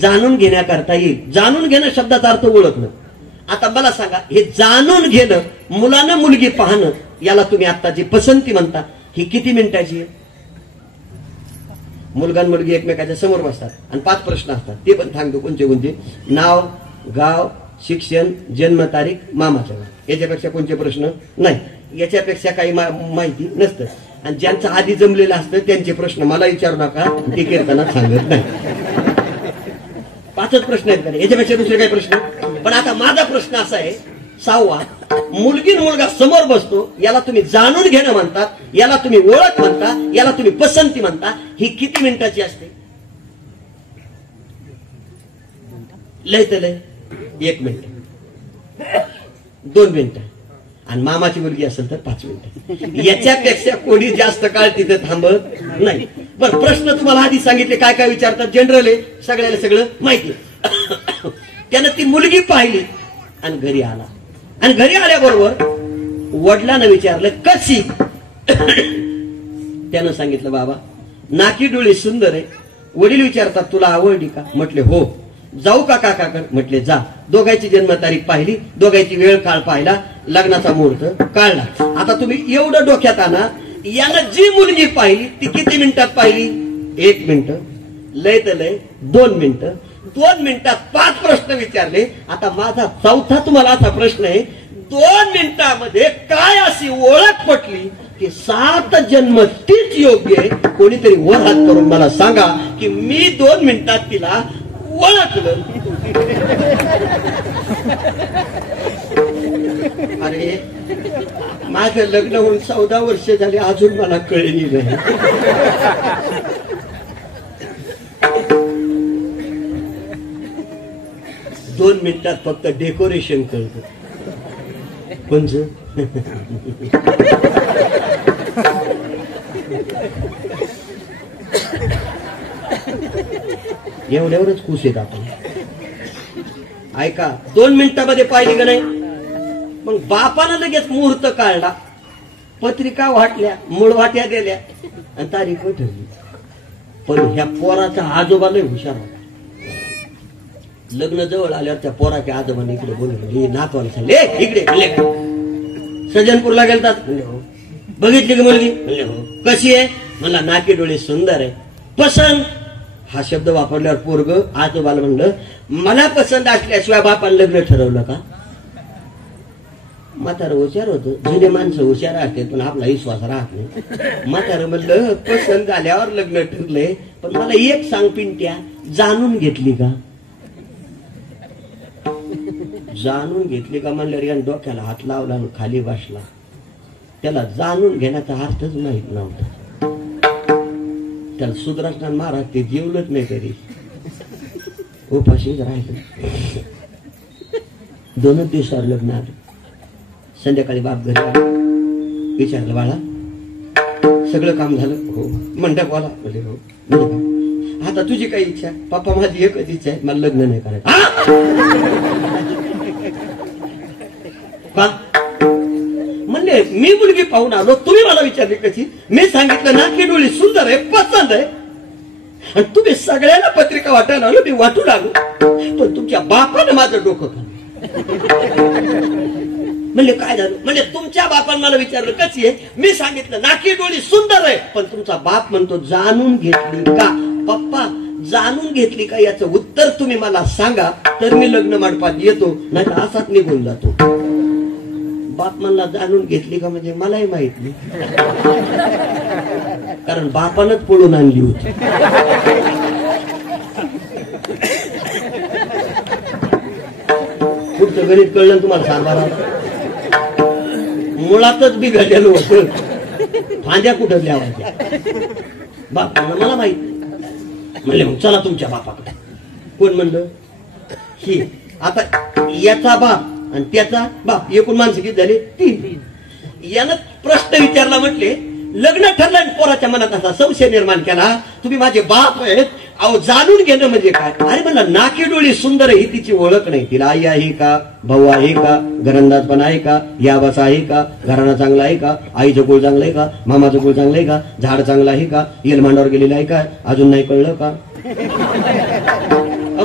जाणून घेण्याकरता येईल. जाणून घेणं शब्दाचा अर्थ ओळखणं. आता मला सांगा, हे जाणून घेणं, मुलानं मुलगी पाहणं, याला तुम्ही आता जी पसंती म्हणता, ही किती मिनिटाची आहे. मुलगा आणि मुलगी एकमेकाच्या समोर बसतात आणि 5 प्रश्न असतात. ते पण सांगतो कोणते कोणते. नाव, गाव, शिक्षण, जन्मतारीख, मामाच्या गाव. याच्यापेक्षा कोणते प्रश्न नाही. याच्यापेक्षा काही माहिती नसतं. आणि ज्यांचं आधी जमलेलं असतं त्यांचे प्रश्न मला विचारू नका, ते कीर्तनात सांगत नाही. 5च प्रश्न आहेत का, याच्यापेक्षा दुसरे काही प्रश्न. पण आता माझा प्रश्न असा आहे 6वा, मुलगी मुलगा समोर बसतो, याला तुम्ही जाणून घेणं म्हणतात, याला तुम्ही ओळख म्हणता, याला तुम्ही पसंती म्हणता. ही किती मिनिटाची असते. लय तर लय 1 मिनिट, 2 मिनिटं. आणि मामाची मुलगी असेल तर 5 मिनिटं. याच्यापेक्षा कोणी जास्त काळ तिथे थांबत नाही. बरं, प्रश्न तुम्हाला आधी सांगितले काय काय विचारतात. जनरल आहे, सगळ्याला सगळं माहिती. त्यानं ती मुलगी पाहिली आणि घरी आला. आणि घरी आल्याबरोबर वडिलांना विचारलं कशी. त्यानं सांगितलं बाबा नाकी डोळी सुंदर आहे. वडील विचारतात तुला आवडली का. म्हटले हो. जाऊ का काकाकडे. म्हटले जा. दोघांची जन्मतारीख पाहिली, दोघांची वेळ काळ पाहिला, लग्नाचा मुहूर्त काढला. आता तुम्ही एवढं डोक्यात आणा, यानं जी मुलगी पाहिली ती किती मिनिटात पाहिली. 1 मिनिट, लय तर लय 2 मिनिटं. 2 मिनिटात 5 प्रश्न विचारले. आता माझा 4था तुम्हाला असा प्रश्न आहे, 2 मिनिटामध्ये काय अशी ओळख पटली की 7 जन्म तीच योग्य आहे. कोणीतरी वर हात करून मला सांगा की मी 2 मिनिटात तिला ओळखलं. अरे माझं लग्न होऊन 14 वर्ष झाली, अजून मला कळली नाही. दोन मिनिटात फक्त डेकोरेशन करतो. कोणचं एवढ्यावरच खुश आहेत आपण. ऐका, 2 मिनिटांमध्ये पाहिली का नाही. मग बापानं लगेच मुहूर्त काढला, पत्रिका वाटल्या, मूळ वाट्या दिल्या आणि तारीख ठरली. पण ह्या पोराचा आजोबा लय हुशार होता. लग्न जवळ आल्यावर त्या पोराच्या आजोबाने इकडे बोलले, नातवाला सांगले इकडे. सज्जनपूरला गेलतात. म्हणले हो. बघितली की मुलगी. म्हणले हो. कशी आहे. मला नाकी डोळे सुंदर आहे. पसंत हा शब्द वापरल्यावर पोरग आजोबाला म्हणलं मला पसंत असल्याशिवाय बापानं लग्न ठरवलं का. म्हातारं हुशार होतं. जुने माणसं हुशार असते पण आपला विश्वास राहत नाही. म्हातारं म्हणलं पसंत झाल्यावर लग्न ठरले, पण मला एक सांग पिंट्या, जाणून घेतली का. जाणून घेतली का म्हणल्यावर यानं डोक्याला हात लावला आणि खाली बसला. त्याला जाणून घेण्याचा अर्थच माहित नव्हता. त्याला सुदर्शन महाराज ते जेवलंच नाही तरी उपाशीच राहिलं. 2 दिवसावर लग्न आलं. संध्याकाळी बाप घरी आला. विचारलं बाळा सगळं काम झालं. हो. मंडपाला बोलले हो. आता तुझी काही इच्छा. पप्पा माझी एकच इच्छा आहे, मला लग्न नाही करायचं. म्हणले मी मुलगी पाहून आलो, तुम्ही मला विचारली कशी. मी सांगितलं ना की डोळी सुंदर आहे, पसंत आहे. आणि तुम्ही सगळ्यांना पत्रिका वाटायला आलो, मी वाटून आलो. पण तुमच्या बापानं माझं डोकं खाल्लं. म्हणले काय झालं. म्हणजे तुमच्या बापानं मला विचारलं कशी आहे. मी सांगितलं नाकी डोळी सुंदर आहे, पण तुमचा बाप म्हणतो जाणून घेतली का. पप्पा जाणून घेतली का याचं उत्तर तुम्ही मला सांगा, तर मी लग्न मंडपात येतो, नाही तर असाच निघून जातो. बाप म्हणला जाणून घेतली का म्हणजे मलाही माहित नाही, कारण बापानच पळून आणली होती. पुढचं गणित कळलं तुम्हाला सातबारा मुळातच बिघडलेलं होतं, फांद्या कुठं लावायच्या. बाप म्हणलं मला माहित नाही. म्हणले मग चला तुमच्या बापाकडे. कोण म्हणलं? ही. आता याचा बाप आणि त्याचा बाप एकूण माणसं किती झाले? 3. यानं प्रश्न विचारला, म्हटले लग्न ठरलं आणि पोराच्या मनात असा संशय निर्माण केला, तुम्ही माझे बाप आहेत, अहो जाणून घेणं म्हणजे काय? अरे म्हणला नाकी डोळी सुंदर ही तिची ओळख नाही, तिला आई आहे का, भाऊ आहे का, घरंदाजपण आहे का, यावास आहे का, घराणा चांगला आहे का, आईचं कुळ चांगलं आहे का, मामाचं कुळ चांगलं आहे का, झाड चांगलं आहे का, येलमांडावर गेलेलं आहे का, अजून नाही कळलं का?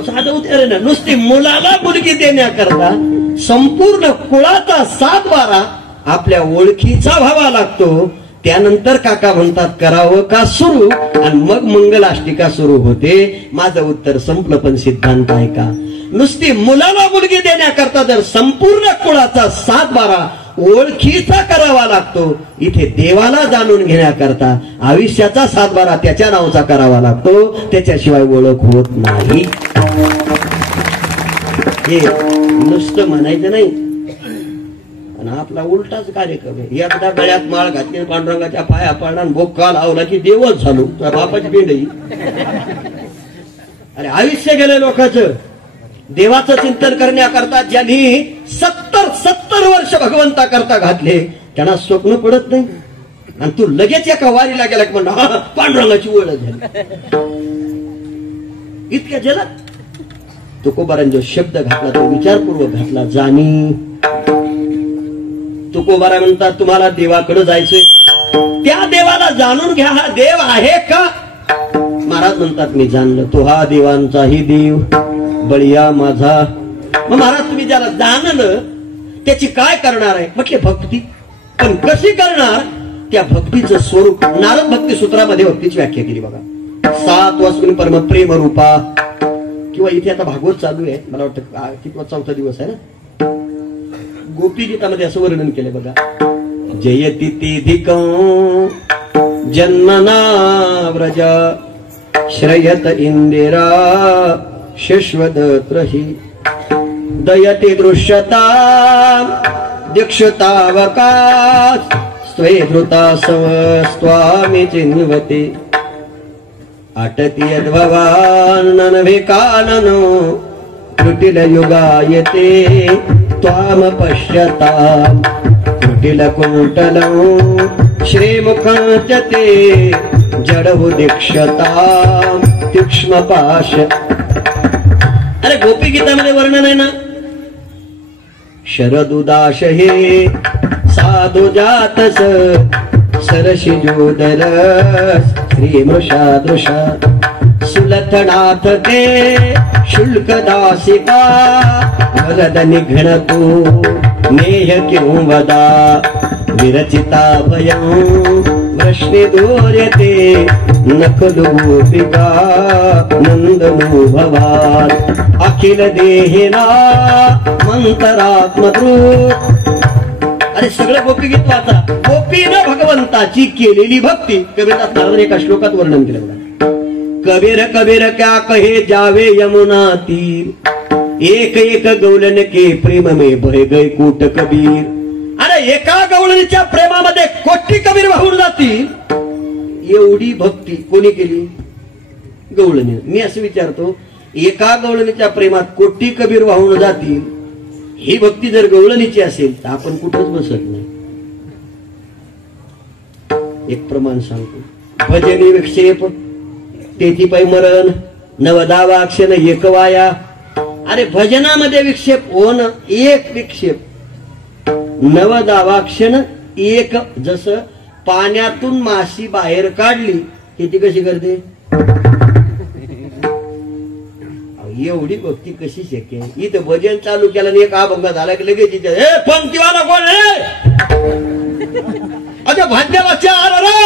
साधं उत्तर ना. नुसती मुलाला मुलगी देण्याकरता संपूर्ण कुळाचा 7-12 आपल्या ओळखीचा व्हावा लागतो. त्यानंतर काका म्हणतात करावं का सुरू, आणि मग मंगलाष्टिका सुरू होते. माझं उत्तर संपलं, पण सिद्धांत आहे का? नुसती मुलाला मुलगी देण्याकरता जर संपूर्ण कुळाचा 7-12 ओळखीचा करावा लागतो, इथे देवाला जाणून घेण्याकरता आयुष्याचा 7-12 त्याच्या नावाचा करावा लागतो, त्याच्याशिवाय ओळख होत नाही. हे नुसतं म्हणायचं नाही, आणि आपला उलटाच कार्यक्रम आहे. एकदा गळ्यात माळ घातली, पांडुरंगाच्या पाया पडला, बोक्का लावला की देवच झालो, बापाची पिंडही. अरे आयुष्य गेलं लोकांचं. देवाचं चिंतन करण्याकरता ज्यांनी 70 वर्ष भगवंता करता घातले, त्यांना स्वप्न पडत नाही, आणि तू लगेच एका वारीला गेला की म्हणा पांडुरंगाची ओळख झाली. इतक्या जलद तुकोबारांनी जो शब्द घातला तो विचारपूर्वक घातला. जाणी. तुकोबारा म्हणतात तुम्हाला देवाकडे जायचंय, त्या देवाला जाणून घ्या, हा देव आहे का? महाराज म्हणतात मी जाणलं, तो हा देवांचाही देव बळीया माझा. मग महाराज तुम्ही ज्याला जाणलं त्याची काय करणार आहे? म्हटले भक्ती. पण कशी करणार? त्या भक्तीचं स्वरूप नारद भक्ती सूत्रामध्ये भक्तीची व्याख्या केली बघा. 7 वस्तूंनी परम प्रेम रूपा, किंवा इथे आता भागवत चालू आहे, मला वाटतं किंवा 4था दिवस आहे ना, गोपी गीतामध्ये असं वर्णन केलं बघा. जयति तेधिकं जन्मना व्रज श्रयत इंदिरा शश्वदत्रहि दयति दृश्यता दीक्षतावका स्वे धृता सव स्वामी चिन्वते अटति यद्भवाननभे काननो त्रुटिल युगायते त्वाम पश्यताम् त्रुटिल कुंटलं श्रीमुखं च ते जडहु दीक्षताम् तीक्ष्ण पाश. अरे गोपी गीतामध्ये वर्णन आहे ना, शरदुदाश हे साधु जातस सरशी जोदरस श्रीमृषादृशा सुलथनाथ ते शुल्क दासिका वरद निघ्नतु नेह किं वदा विरचिता भयं वृष्णि दूर्यते नखलु गोपिका नंदनु भवान् अखिल देहिना मंतरात्मद्रूप. अरे सगळं गोपी गीत वाचा. गोपीनं भगवंताची केलेली भक्ती कबीरदास महाराजांनी एका श्लोकात वर्णन केलं बघा. कबीर कबीर क्या कहे जावे यमुना तीर, एक एक गौलन के प्रेम में बह गए कोट कबीर. अरे एका गवळणीच्या प्रेमामध्ये कोटी कबीर वाहून जातील. एवढी भक्ती कोणी केली? गवळणी. मी असं विचारतो, एका गवळणीच्या प्रेमात कोटी कबीर वाहून जातील, ही भक्ती जर गवळणीची असेल तर आपण कुठंच बसत नाही. एक प्रमाण सांगतो, भजनी विक्षेप तेथी पै मरण नवदावाक्षण एक वाया. अरे भजनामध्ये विक्षेप होणं एक विक्षेप, नवदावाक्षण एक. जसं पाण्यातून माशी बाहेर काढली की ती कशी करते? एवढी भक्ती कशी शक्य आहे? इथं भजन चालू केलं आणि एक अभंग झाला की लगेच पंक्तीवाला कोण आहे? अच्छा भाग्याला चार रे.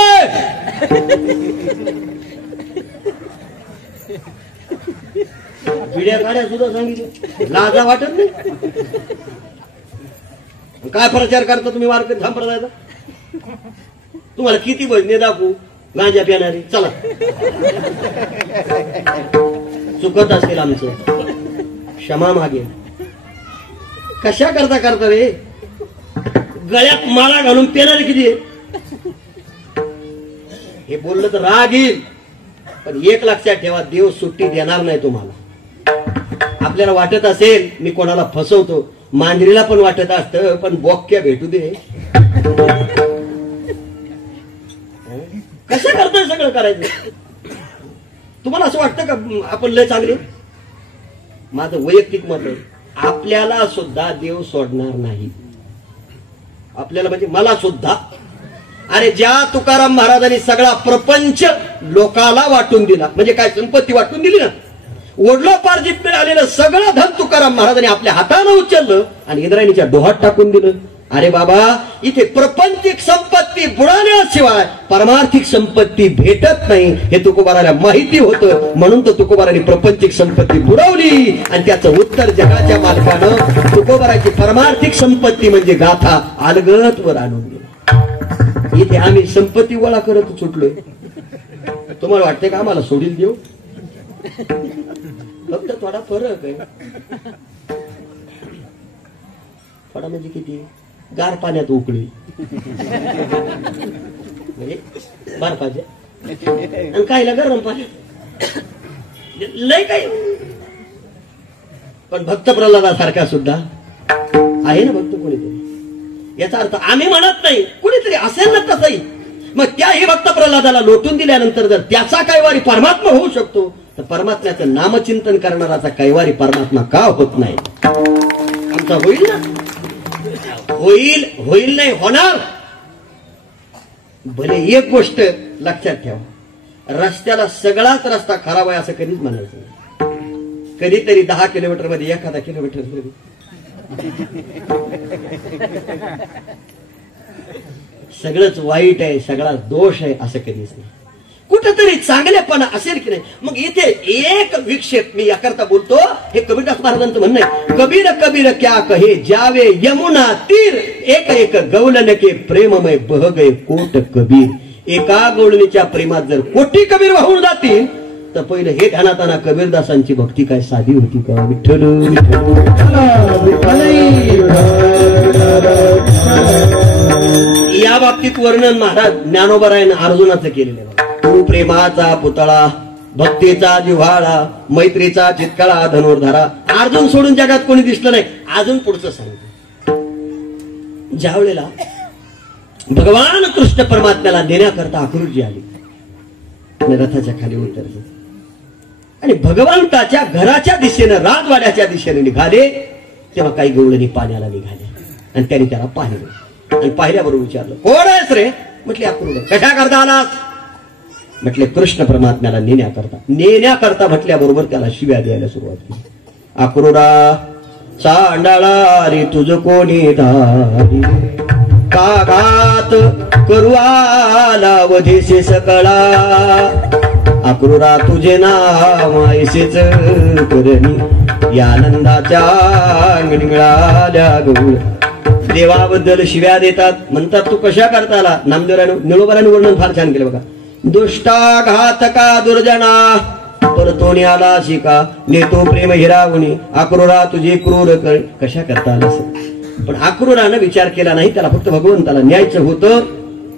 गाड्या सुद्धा सांगितल्या, लाजा वाटत नाही? काय प्रचार करता तुम्ही वारकरी संप्रदायाचा? तुम्हाला किती भजने दाखवू गांजा पिणारे? चला, चुकत असेल आमचं, क्षमा मागे. कशा करता करता रे? गळ्यात माळा घालून पेणारे किती आहे? हे बोललं तर राग येईल, पण एक लक्षात ठेवा, देव सुट्टी देणार नाही तुम्हाला. आपल्याला वाटत असेल मी कोणाला फसवतो, मांजरीला पण वाटत असतं, पण बोक्या भेटू दे. कसं करतोय सगळं करायचं? तुम्हाला असं वाटतं का आपण लय चांगले? माझं वैयक्तिक मत आहे, आपल्याला सुद्धा देव सोडणार नाही. आपल्याला म्हणजे मला सुद्धा. अरे ज्या तुकाराम महाराजांनी सगळा प्रपंच लोकाला वाटून दिला, म्हणजे काय संपत्ती वाटून दिली ना, वडलोपार्जित मिळालेलं सगळं धन तुकाराम महाराजांनी आपल्या हातानं उचललं आणि इंद्रायणीच्या डोहात टाकून दिलं. अरे बाबा, इथे प्रपंचिक संपत्ती बुडाल्याशिवाय परमार्थिक संपत्ती भेटत नाही हे तुकोबाराला माहिती होतं, म्हणून तर तुकोबाराने प्रपंचिक संपत्ती बुडवली आणि त्याचं उत्तर जगाच्या मालकानं तुकोबाराची परमार्थिक संपत्ती म्हणजे गाथा अलगत वर आणून दिली. इथे आम्ही संपत्ती गोळा करत सुटलोय. तुम्हाला वाटतंय का आम्हाला सोडील देऊ? फक्त थोडा फरक आहे. थोडा म्हणजे किती? गार पाण्यात उकळी म्हणजे बर्फाच्या, आणि कायला गरम पाण्यात, लय काय. पण भक्त प्रल्हादासारखा सुद्धा आहे ना भक्त कोणीतरी. याचा अर्थ आम्ही म्हणत नाही, कुणीतरी असेल ना तसंही. मग त्याही भक्त प्रल्हादाला लोटून दिल्यानंतर जर त्याचा कैवारी परमात्मा होऊ शकतो, तर परमात्म्याचं नामचिंतन करणाराचा कैवारी परमात्मा का होत नाही? आमचा होईल ना? होईल, होईल नाही होणार. भले एक गोष्ट लक्षात ठेवा, रस्त्याला सगळाच रस्ता खराब आहे असं कधीच म्हणायचं नाही. कधीतरी 10 किलोमीटर मध्ये एखादा किलोमीटर सगळंच वाईट आहे, सगळा दोष आहे असं कधीच नाही. कुठेतरी चांगलेपणा असेल की नाही? मग इथे एक विक्षेप मी याकरता बोलतो, हे कबीरदास महाराजांचं म्हणणं आहे. कबीर कबीर क्या कहे जावे यमुना तीर, एक एक गवलन के प्रेममय बह गए कोट कबीर. एका गवळणीच्या प्रेमात जर कोटी कबीर वाहून जातील, तर पहिलं हे ध्यानात आणा, कबीरदासांची भक्ती काय साधी होती का? विठ्ठल या बाबतीत वर्णन महाराज ज्ञानोबरायन अर्जुनाचं केलेलं आहे. तू प्रेमाचा पुतळा, भक्तीचा जिव्हाळा, मैत्रीचा चितकाळा धनुर्धारा. अर्जुन सोडून जगात कोणी दिसलं नाही. अजून पुढचं सांगतो. ज्या वेळेला भगवान कृष्ण परमात्म्याला नेण्याकरता आकृती आली, रथाच्या खाली उतरले आणि भगवंताच्या घराच्या दिशेनं, राजवाड्याच्या दिशेने निघाले, तेव्हा काही गवळणी पाण्याला निघाले आणि त्यांनी त्याला पाहिलं आणि पाहिल्याबरोबर विचारलं, कोण आहेस रे? म्हटले अक्रूर. कशा करता आलास? म्हटले कृष्ण परमात्म्याला नेण्याकरता म्हटल्याबरोबर त्याला शिव्या द्यायला सुरुवात केली. अक्रूरा चांडाळा रे तुझ कोणी धारी, कागात करू आला वधेसे सकळा. अक्रूरा तुझे नाव ऐसेच करणी, या आनंदाच्या निळाल्या गौळ. देवाबद्दल शिव्या देतात, म्हणतात तू कशा करता आला? नामदेवराने निळोबाराने वर्णन फार छान केलं बघा. दुष्टा घातका दुर्जना परतोनी आला शिका, नेतो प्रेम हिरावणी, अक्रूरा तुझी क्रूर कशा करता आला? पण अक्रूरानं विचार केला नाही, त्याला फक्त भगवंताला न्यायचं होतं.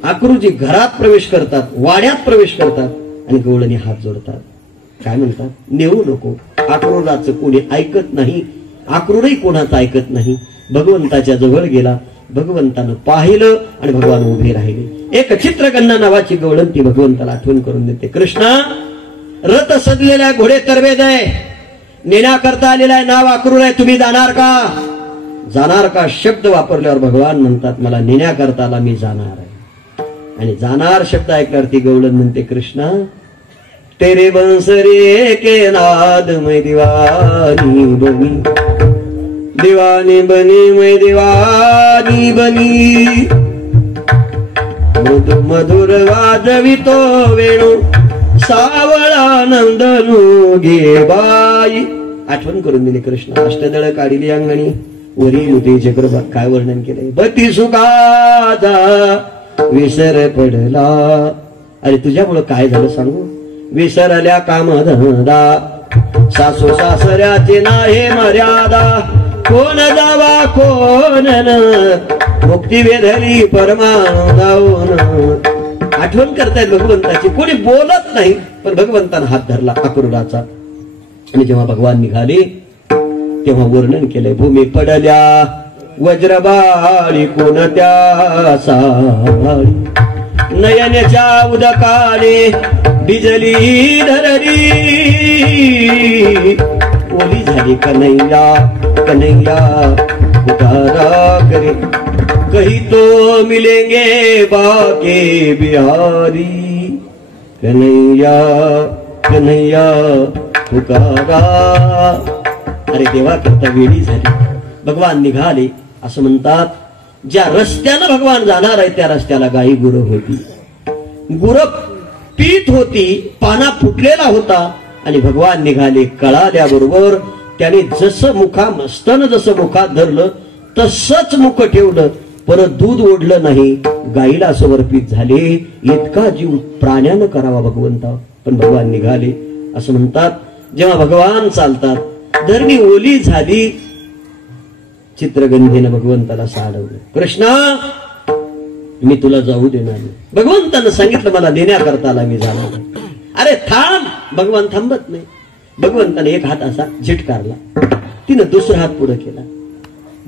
अक्रूरजी घरात प्रवेश करतात, वाड्यात प्रवेश करतात आणि गवळणी हात जोडतात. काय म्हणतात? नेऊ नको. अक्रूराचं कोणी ऐकत नाही, अक्रूरही कोणाचं ऐकत नाही. भगवंताच्या जवळ गेला, भगवंतानं पाहिलं आणि भगवान उभे राहिले. एक चित्रगन्ना नावाची गवळणती भगवंताला आठवण करून देते. कृष्णा, रथ सजलेला घोडे तरवेद आहे, नेण्याकरता आलेला आहे, नाव अक्रूर आहे, तुम्ही जाणार का? जाणार का शब्द वापरल्यावर भगवान म्हणतात मला नेण्याकरता आला, मी जाणार आहे. आणि जाणार शब्द ऐकल्यावर ती गवळण म्हणते, कृष्णा तेरे बंसरे के नाद में दीवानी बनी, दीवानी बनी मैं दीवानी बनी, मधु मधुर वाजवितो वेणू सावळा नंदनू घे बाई. आठवण करून दिली कृष्ण. अष्टदळ काढिली अंगणी वरील होते चक्रपात. काय वर्णन केलंय? बती सुखाचा विसर पडला. अरे तुझ्यामुळं काय झालं सांगू? विसरल्या कामधंदा, सासू सासऱ्याचे नाही मर्यादा, कोण जावा कोण न, मुक्ती वेधली परमानंदावून. आठवण करतायत भगवंताची. कोणी बोलत नाही पण भगवंतानं हात धरला अक्रूराचा. आणि जेव्हा भगवान निघाले तेव्हा वर्णन केलंय. भूमी पडल्या वज्रबाळी कोणत्या साळी, नयनाच्या उदकाने बिजली धरली, ओली झाली कन्हैया कन्हैया पुकारा करे, कहीं तो मिलेंगे बाके बिहारी, कन्हैया कन्हैया पुकारा. अरे देवा करता वेळी झाली. भगवान निघाले. असं म्हणतात ज्या रस्त्यानं भगवान जाणार आहे त्या रस्त्याला गाई गुरं होती. गुरं पीत होती, पाना फुटलेला होता. आणि भगवान निघाले. कळाल्याबरोबर त्याने जसं मस्तन जसं मुखात धरलं तसंच मुख ठेवलं. परत दूध ओढलं नाही. गाईला समर्पित झाले. इतका जीव प्राण्यानं करावा भगवंता. पण भगवान निघाले. असं म्हणतात जेव्हा भगवान चालतात धरणी ओली झाली. चित्रगंधेनं भगवंताला साडवलं. कृष्णा मी तुला जाऊ देणार नाही. भगवंतानं सांगितलं मला देण्याकरता आला, मी जाणार नाही. अरे थांब. भगवान थांबत नाही. भगवंताने एक हात असा झिटकारला. तिनं दुसरा हात पुढे केला.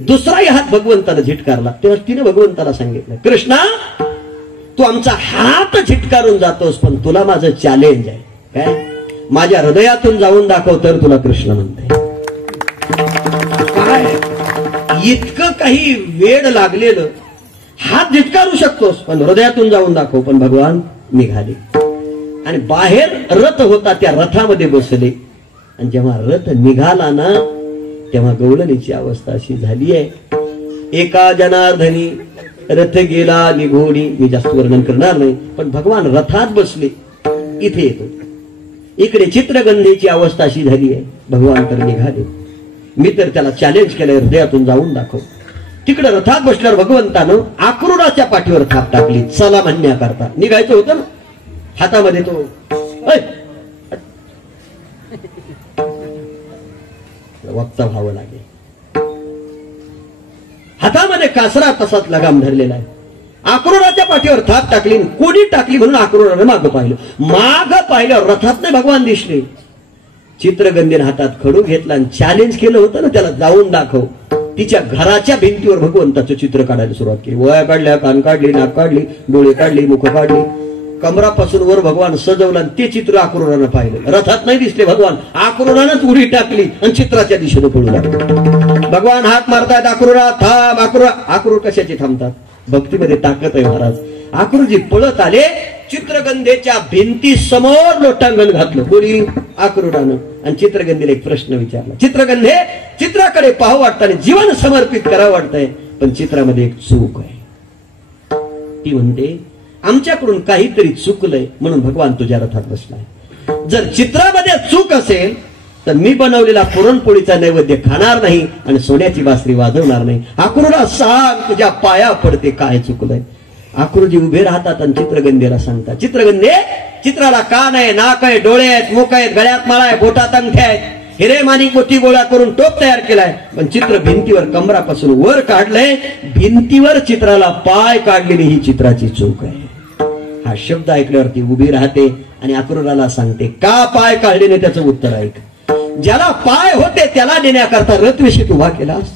दुसराही हात भगवंतानं झिटकारला. तेव्हा तिनं भगवंताला सांगितलं कृष्णा तू आमचा हात झिटकारून जातोस पण तुला माझं चॅलेंज आहे. काय? माझ्या हृदयातून जाऊन दाखव तर तुला कृष्ण म्हणते. काय इतकं काही वेड लागलेलं. हात झिटकारू शकतोस पण हृदयातून जाऊन दाखव. पण भगवान निघाले आणि बाहेर रथ होता त्या रथामध्ये बसले. आणि जेव्हा रथ निघाला ना तेव्हा गवळणीची अवस्था अशी झाली आहे. एका जनार्दनी रथ गेला निघोडी. मी जास्त वर्णन करणार नाही पण भगवान रथात बसले. इथे येतो. इकडे चित्रगंधेची अवस्था अशी झाली आहे. भगवान तर निघाले. मी तर त्याला चॅलेंज केलंय हृदयातून जाऊन दाखव. तिकडे रथात बसल्यावर भगवंतानं आक्रोडाच्या पाठीवर थाप टाकली. चला म्हणण्याकरता निघायचं होतं ना. हातामध्ये तो वक्ता व्हावं लागेल. हातामध्ये कासरा तसाच लगाम धरलेला आहे. आक्रोडाच्या पाठीवर थाप टाकली. कोणी टाकली म्हणून आक्रोडाने मागं पाहिलं. मागं पाहिल्यावर रथात नाही भगवान दिसले. चित्रगंधेने हातात खडू घेतला आणि चॅलेंज केलं होतं ना त्याला जाऊन दाखव. तिच्या घराच्या भिंतीवर भगवंताचं चित्र काढायला सुरुवात केली. वया काढल्या, कान काढली, नाक काढली, डोळे काढली, मुख काढली. कमरापासून वर भगवान सजवलं आणि ते चित्र आक्रोडानं पाहिलं. रथात नाही दिसले भगवान. आक्रोडानंच उडी टाकली आणि चित्राच्या दिशेने पळू लागले. भगवान हात मारतायत. आक्रोडा थांब. आक्रोड कशाची थांबतात? भक्तीमध्ये ताकद आहे महाराज. आक्रोडजी पळत आले. चित्रगंधेच्या भिंती समोर लोटांगण घातलं. कोणी? आक्रोडानं. आणि चित्रगंधेला एक प्रश्न विचारला. चित्रगंधे चित्राकडे पाहावं वाटतं आणि जीवन समर्पित करावं वाटतंय पण चित्रामध्ये एक चूक आहे. ती म्हणते आमच्याकडून काहीतरी चुकलंय म्हणून भगवान तुझ्या रथात बसलाय. जर चित्रामध्ये चूक असेल तर मी बनवलेला पुरणपोळीचा नैवेद्य खाणार नाही आणि सोन्याची बासरी वाजवणार नाही. आक्रोडा सांग तुझ्या पाया पडते काय चुकलंय. आक्रोडजी उभे राहतात आणि चित्रगंधेला सांगतात. चित्रगंधे चित्राला कान आहे, नाक आहे, डोळे आहेत, मुख आहेत, गळ्यात माळा आहे, बोटात अंगठ्या आहेत, हिरे माणिक मोती गोळा करून टोप तयार केलाय. पण चित्र भिंतीवर कमरापासून वर काढलंय. भिंतीवर चित्राला पाय काढलेली ही चित्राची चूक आहे. हा शब्द ऐकल्यावरती उभी राहते आणि आक्रोडाला सांगते का पाय काढलेले त्याचं उत्तर ऐक. ज्याला पाय होते त्याला नेण्याकरता रथविषयी उभा केलास.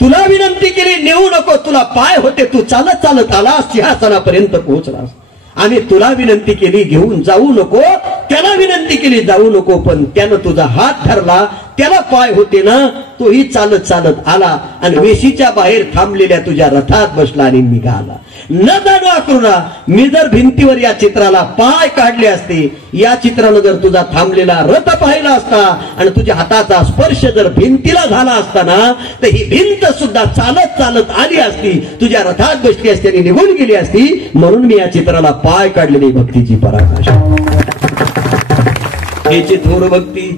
तुला विनंती केली नेऊ नको. तुला पाय होते तू चालत चालत आलास सिंहासनापर्यंत पोहोचलास. आम्ही तुला विनंती केली घेऊन जाऊ नको. त्याला विनंती केली जाऊ नको. पण त्यानं तुझा हात धरला. त्याला पाय होते ना तोही चालत चालत आला आणि वेशीच्या बाहेर थांबलेल्या तुझ्या रथात बसला आणि निघाला. न जाणू आक्रोडा मी जर भिंतीवर या चित्राला पाय काढले असते, या चित्रानं जर तुझा थांबलेला रथ पाहिला असता आणि तुझ्या हाताचा स्पर्श जर भिंतीला झाला असताना तर ही भिंत सुद्धा चालत चालत आली असती, तुझ्या रथात बसली असती आणि निघून गेली असती. म्हणून मी या चित्राला पाय काढलेली भक्तीची पराकाष्ठा. हेची थोर भक्ती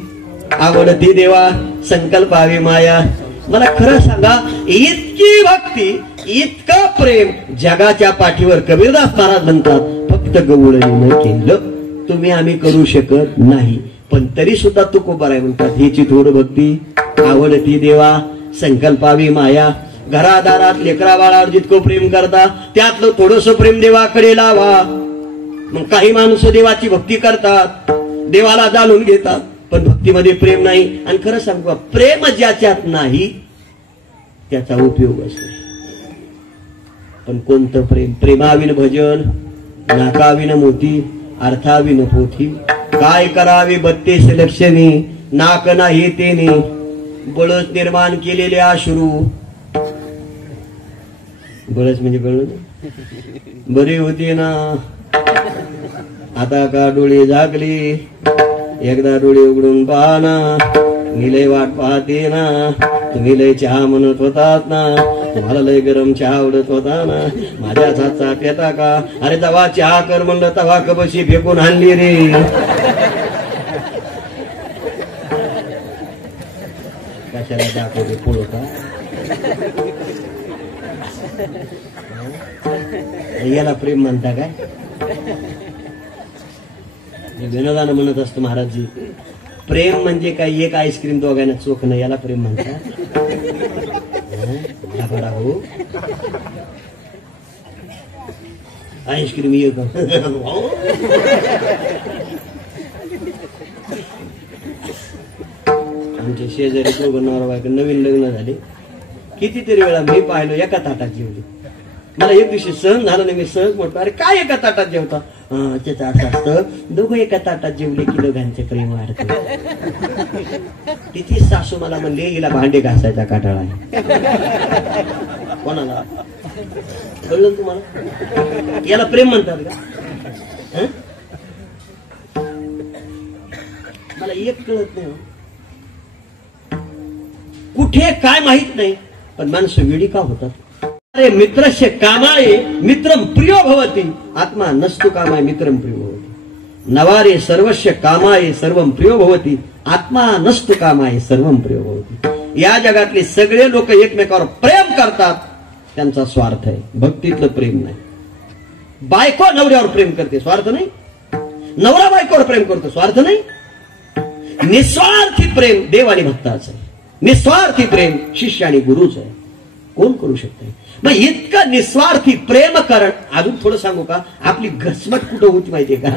आवडती देवा संकल्पावी माया. मला खरं सांगा, इतकी भक्ती इतकं प्रेम जगाच्या पाठीवर कबीरदास महाराज म्हणतात, फक्त गवळणीनं केलं तुम्ही आम्ही करू शकत नाही. पण तरी सुद्धा तुकोबाराय म्हणतात, हिची थोडं भक्ती आवडती देवा संकल्पावी माया. घरादारात लेकरा बाळावर जितकं प्रेम करता त्यातलं थोडस प्रेम देवाकडे लावा. मग काही माणसं देवाची भक्ती करतात, देवाला जाणून घेतात, पण भक्तीमध्ये प्रेम नाही. आणि खरं सांगू, प्रेम ज्याच्यात नाही त्याचा उपयोगच नाही. पण कोणतं प्रेम? प्रेमाविन भजन, नाकाविन मोती, अर्थाविन पोथी. काय करावे 32 लक्षणी, नाक नाही तेने बळच निर्माण केलेले अश्रू. बळच म्हणजे कळलं ना, बरे होते ना, आता का डोळे झाकले, एकदा डोळे उघडून पहा ना, मी लय वाट पाहते ना, तुम्ही लय चहा म्हणत होतात ना, तुम्हाला लय गरम चहा आवडत होता ना, माझ्याच हातचा पेता का? अरे जेव्हा चहा कर म्हणलं तेव्हा कबशी फेकून आणली रे. कशाला दाखवते पोळ का? याला प्रेम म्हणता काय? विनोदानं म्हणत असतो महाराजजी, प्रेम म्हणजे काय? एक आईस्क्रीम दोघांना चोखणं, याला प्रेम म्हणतात? हो, आईस्क्रीम एक आमच्या शेजारी दोघं नवरा बायको नवीन लग्न झाले, कितीतरी वेळा मी पाहिलो एका ताटात जेवले. मला एक दिवशी सहन झालं नाही, मी सहज म्हटलं, अरे काय एका ताटात जेवता? त्याचं असं असतं, दोघं एका ताटात जेवले की दोघांचे प्रेम वाढते. तिची सासू मला म्हणले, हिला भांडे घासायचा काटाळा आहे. कोणाला कळलं तुम्हाला? याला प्रेम म्हणतात का? मला एक कळत नाही, कुठे काय माहित नाही, पण माणसं वेडी का होतात? अरे मित्रस्य कामाये मित्रम प्रियो भवती, आत्मा नस्तु कामाय मित्रम प्रियो भवती. नवारे सर्वस्य कामाये सर्वम प्रियो भवती, आत्मा नस्तु कामाय सर्वम प्रियो भवती. या जगातले सगळे लोक एकमेकावर प्रेम करतात, त्यांचा स्वार्थ आहे, भक्तीतलं प्रेम नाही. बायको नवऱ्यावर प्रेम करते, स्वार्थ नाही. नवरा बायकोवर प्रेम करतो, स्वार्थ नाही. निस्वार्थी प्रेम देव आणि भक्ताचं आहे, निस्वार्थी प्रेम शिष्य आणि गुरुच आहे. कोण करू शकते? मग इतकं निस्वार्थी प्रेम करण. अजून थोडं सांगू का? आपली घसमट कुठं होती माहितीये का?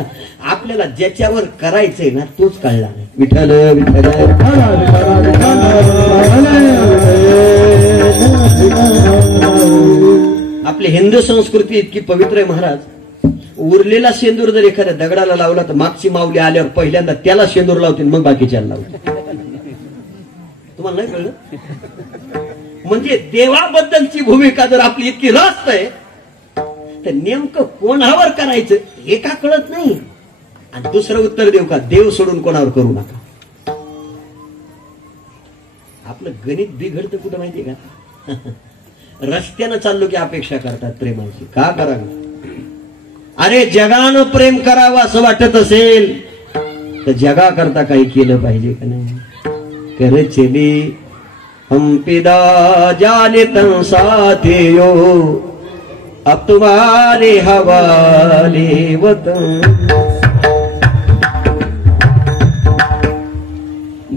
आपल्याला ज्याच्यावर करायचंय ना तोच कळला नाही. विठ्ठल विठ्ठल. आपली हिंदू संस्कृती इतकी पवित्र आहे महाराज. उरलेला शेंदूर जर एखाद्या दगडाला लावला तर मागची माऊली आल्यावर पहिल्यांदा त्याला शेंदूर लावते, मग बाकीच्याला लावते. तुम्हाला नाही कळलं? म्हणजे देवाबद्दलची भूमिका जर आपली इतकी रास्त आहे तर नेमकं कोणावर करायचं हे का कळत नाही. आणि दुसरं उत्तर देऊ का? देव सोडून कोणावर करू नका. आपलं गणित बिघडतं कुठं माहितीये का? रस्त्यानं चाललो की अपेक्षा करतात प्रेमाची. का करावी? अरे जगानं प्रेम करावं असं वाटत असेल तर जगा करता काही केलं पाहिजे का नाही? करे चली हम पिदा जाने तन साथियो, अब तुम्हारे हवाले वतन.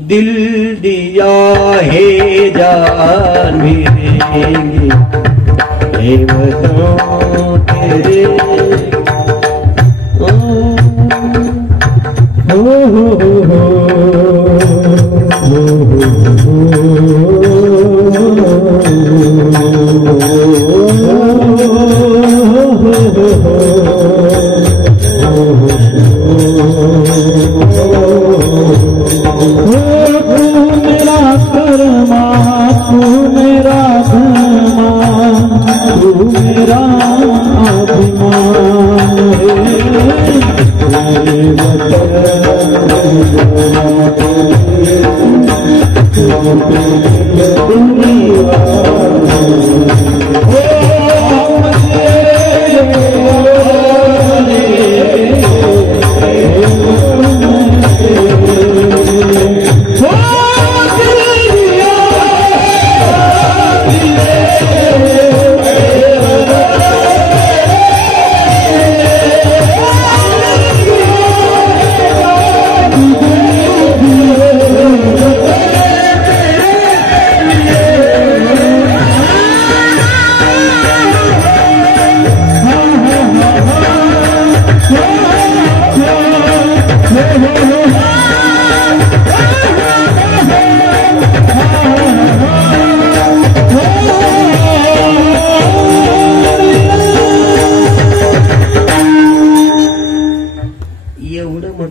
दिल दिया है जान भी देंगे, हे वतन तेरे. Oh!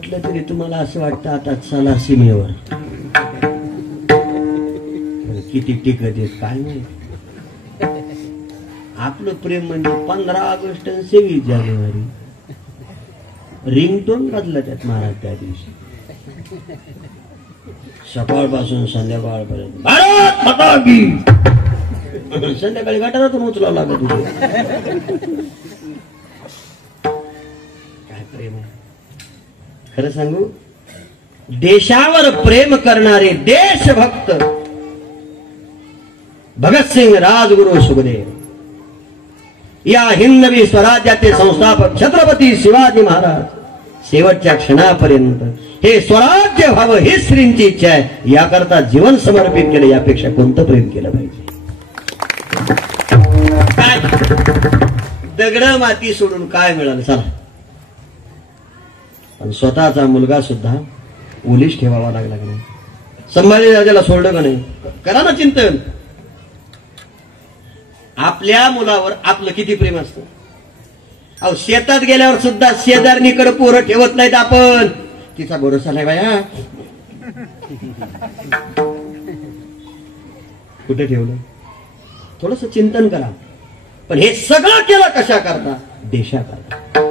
म्हटलं तरी तुम्हाला असं वाटतं आता चला सीमेवर. किती टिकत येत काय नाही. आपलं प्रेम म्हणजे 15 ऑगस्ट आणि 26 जानेवारी. रिंगटोन बदलत आहेत महाराज त्या दिवशी. सकाळपासून संध्याकाळपर्यंत भारत माता की. संध्याकाळी गटारातून उचलावं लागत होतं. काय प्रेम आहे खरं सांगू. देशावर प्रेम करणारे देशभक्त भगतसिंग, राजगुरू, सुखदेव या हिंदवी स्वराज्याचे संस्थापक छत्रपती शिवाजी महाराज शेवटच्या क्षणापर्यंत हे स्वराज्य व्हावं ही श्रींची इच्छा आहे. याकरता जीवन समर्पित केलं. यापेक्षा कोणतं प्रेम केलं पाहिजे. काय दगड माती सोडून काय मिळालं चला. पण स्वतःचा मुलगा सुद्धा पोलीस ठेवावा लागला का नाही. संभाजी राजाला सोडलं का नाही. करा ना चिंतन. आपल्या मुलावर आपलं किती प्रेम असतं. अहो शेतात गेल्यावर सुद्धा शेजारणीकडे पोरं ठेवत नाहीत आपण. तिचा भरोसा नाही बाया. कुठे ठेवलं थोडस चिंतन करा. पण हे सगळं केलं कशा करता. देशाकरता.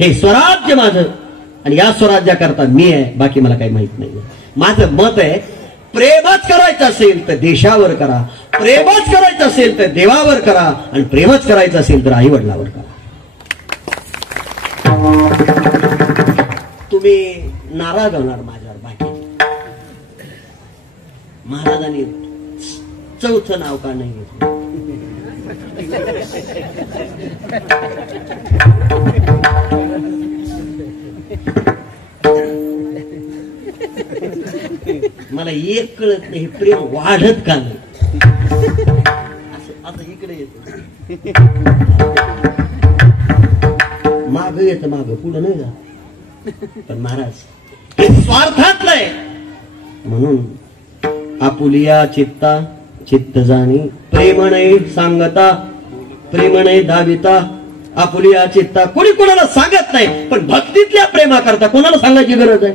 हे स्वराज्य माझं आणि या स्वराज्याकरता मी आहे. बाकी मला काही माहित नाही. माझं मत आहे प्रेमच करायचं असेल तर देशावर करा. प्रेमच करायचं असेल तर देवावर करा. आणि प्रेमच करायचं असेल तर आई वडिलावर करा. तुम्ही नाराज होणार माझ्यावर. बाकी महाराजांनी चौथं नाव का नाही घेतलं. मला एक कळत नाही प्रेम वाढत का नाही. आता इकडे येत माग येत माग पुढे नाही जा. पण महाराज हे स्वार्थातलं आहे. म्हणून आपुलिया चित्ता चित्त जाणी प्रेम नाही सांगता प्रेम नाही दाविता. आपुलिया चित्ता कोणी कोणाला सांगत नाही. पण भक्तीतल्या प्रेमाकरता कोणाला सांगायची गरज आहे.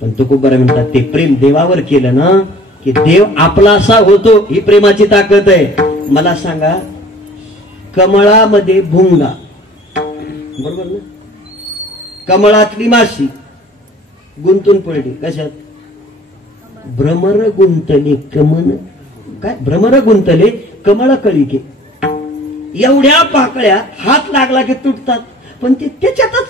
पण तुकोबाराय म्हणतात ते प्रेम देवावर केलं ना की देव आपलासा होतो. ही प्रेमाची ताकद आहे. मला सांगा कमळामध्ये भुंगा बरोबर ना. कमळातली माशी गुंतून पडली कशात. भ्रमर गुंतले कमन काय भ्रमर गुंतले कमळ कळिके. एवढ्या पाकळ्या हात लागला की तुटतात. पण ते त्याच्यातच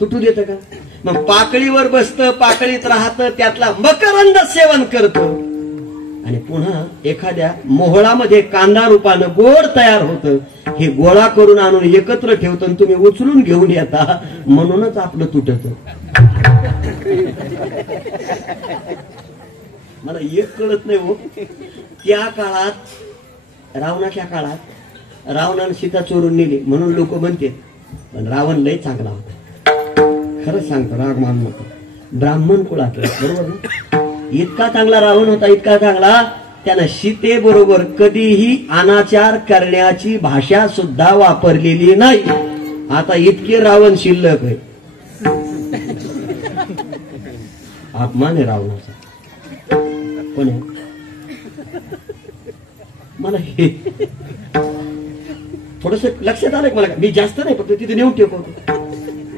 तुटू देतं का. मग पाकळीवर बसतं पाकळीत राहतं त्यातला मकरंद सेवन करतं. आणि पुन्हा एखाद्या मोहळामध्ये कांदा रूपानं गोड तयार होतं. हे गोळा करून आणून एकत्र ठेवतं. तुम्ही उचलून घेऊन येता. म्हणूनच आपलं तुटत. मला एक कळत नाही हो. त्या काळात रावणाच्या काळात रावणानं सीता चोरून नेली म्हणून लोक म्हणते. पण रावण लय चांगला होता. खरंच सांगतो राग मान नको. ब्राह्मण कुळातला बरोबर ना. इतका चांगला रावण होता इतका चांगला त्यानं सीते बरोबर कधीही अनाचार करण्याची भाषा सुद्धा वापरलेली नाही. आता इतके रावण शिल्लक आहे. अपमान आहे रावणाचा. कोण आहे मला हे थोडस लक्षात आलं मला. मी जास्त नाही फक्त तिथे नेऊन ठेवतो.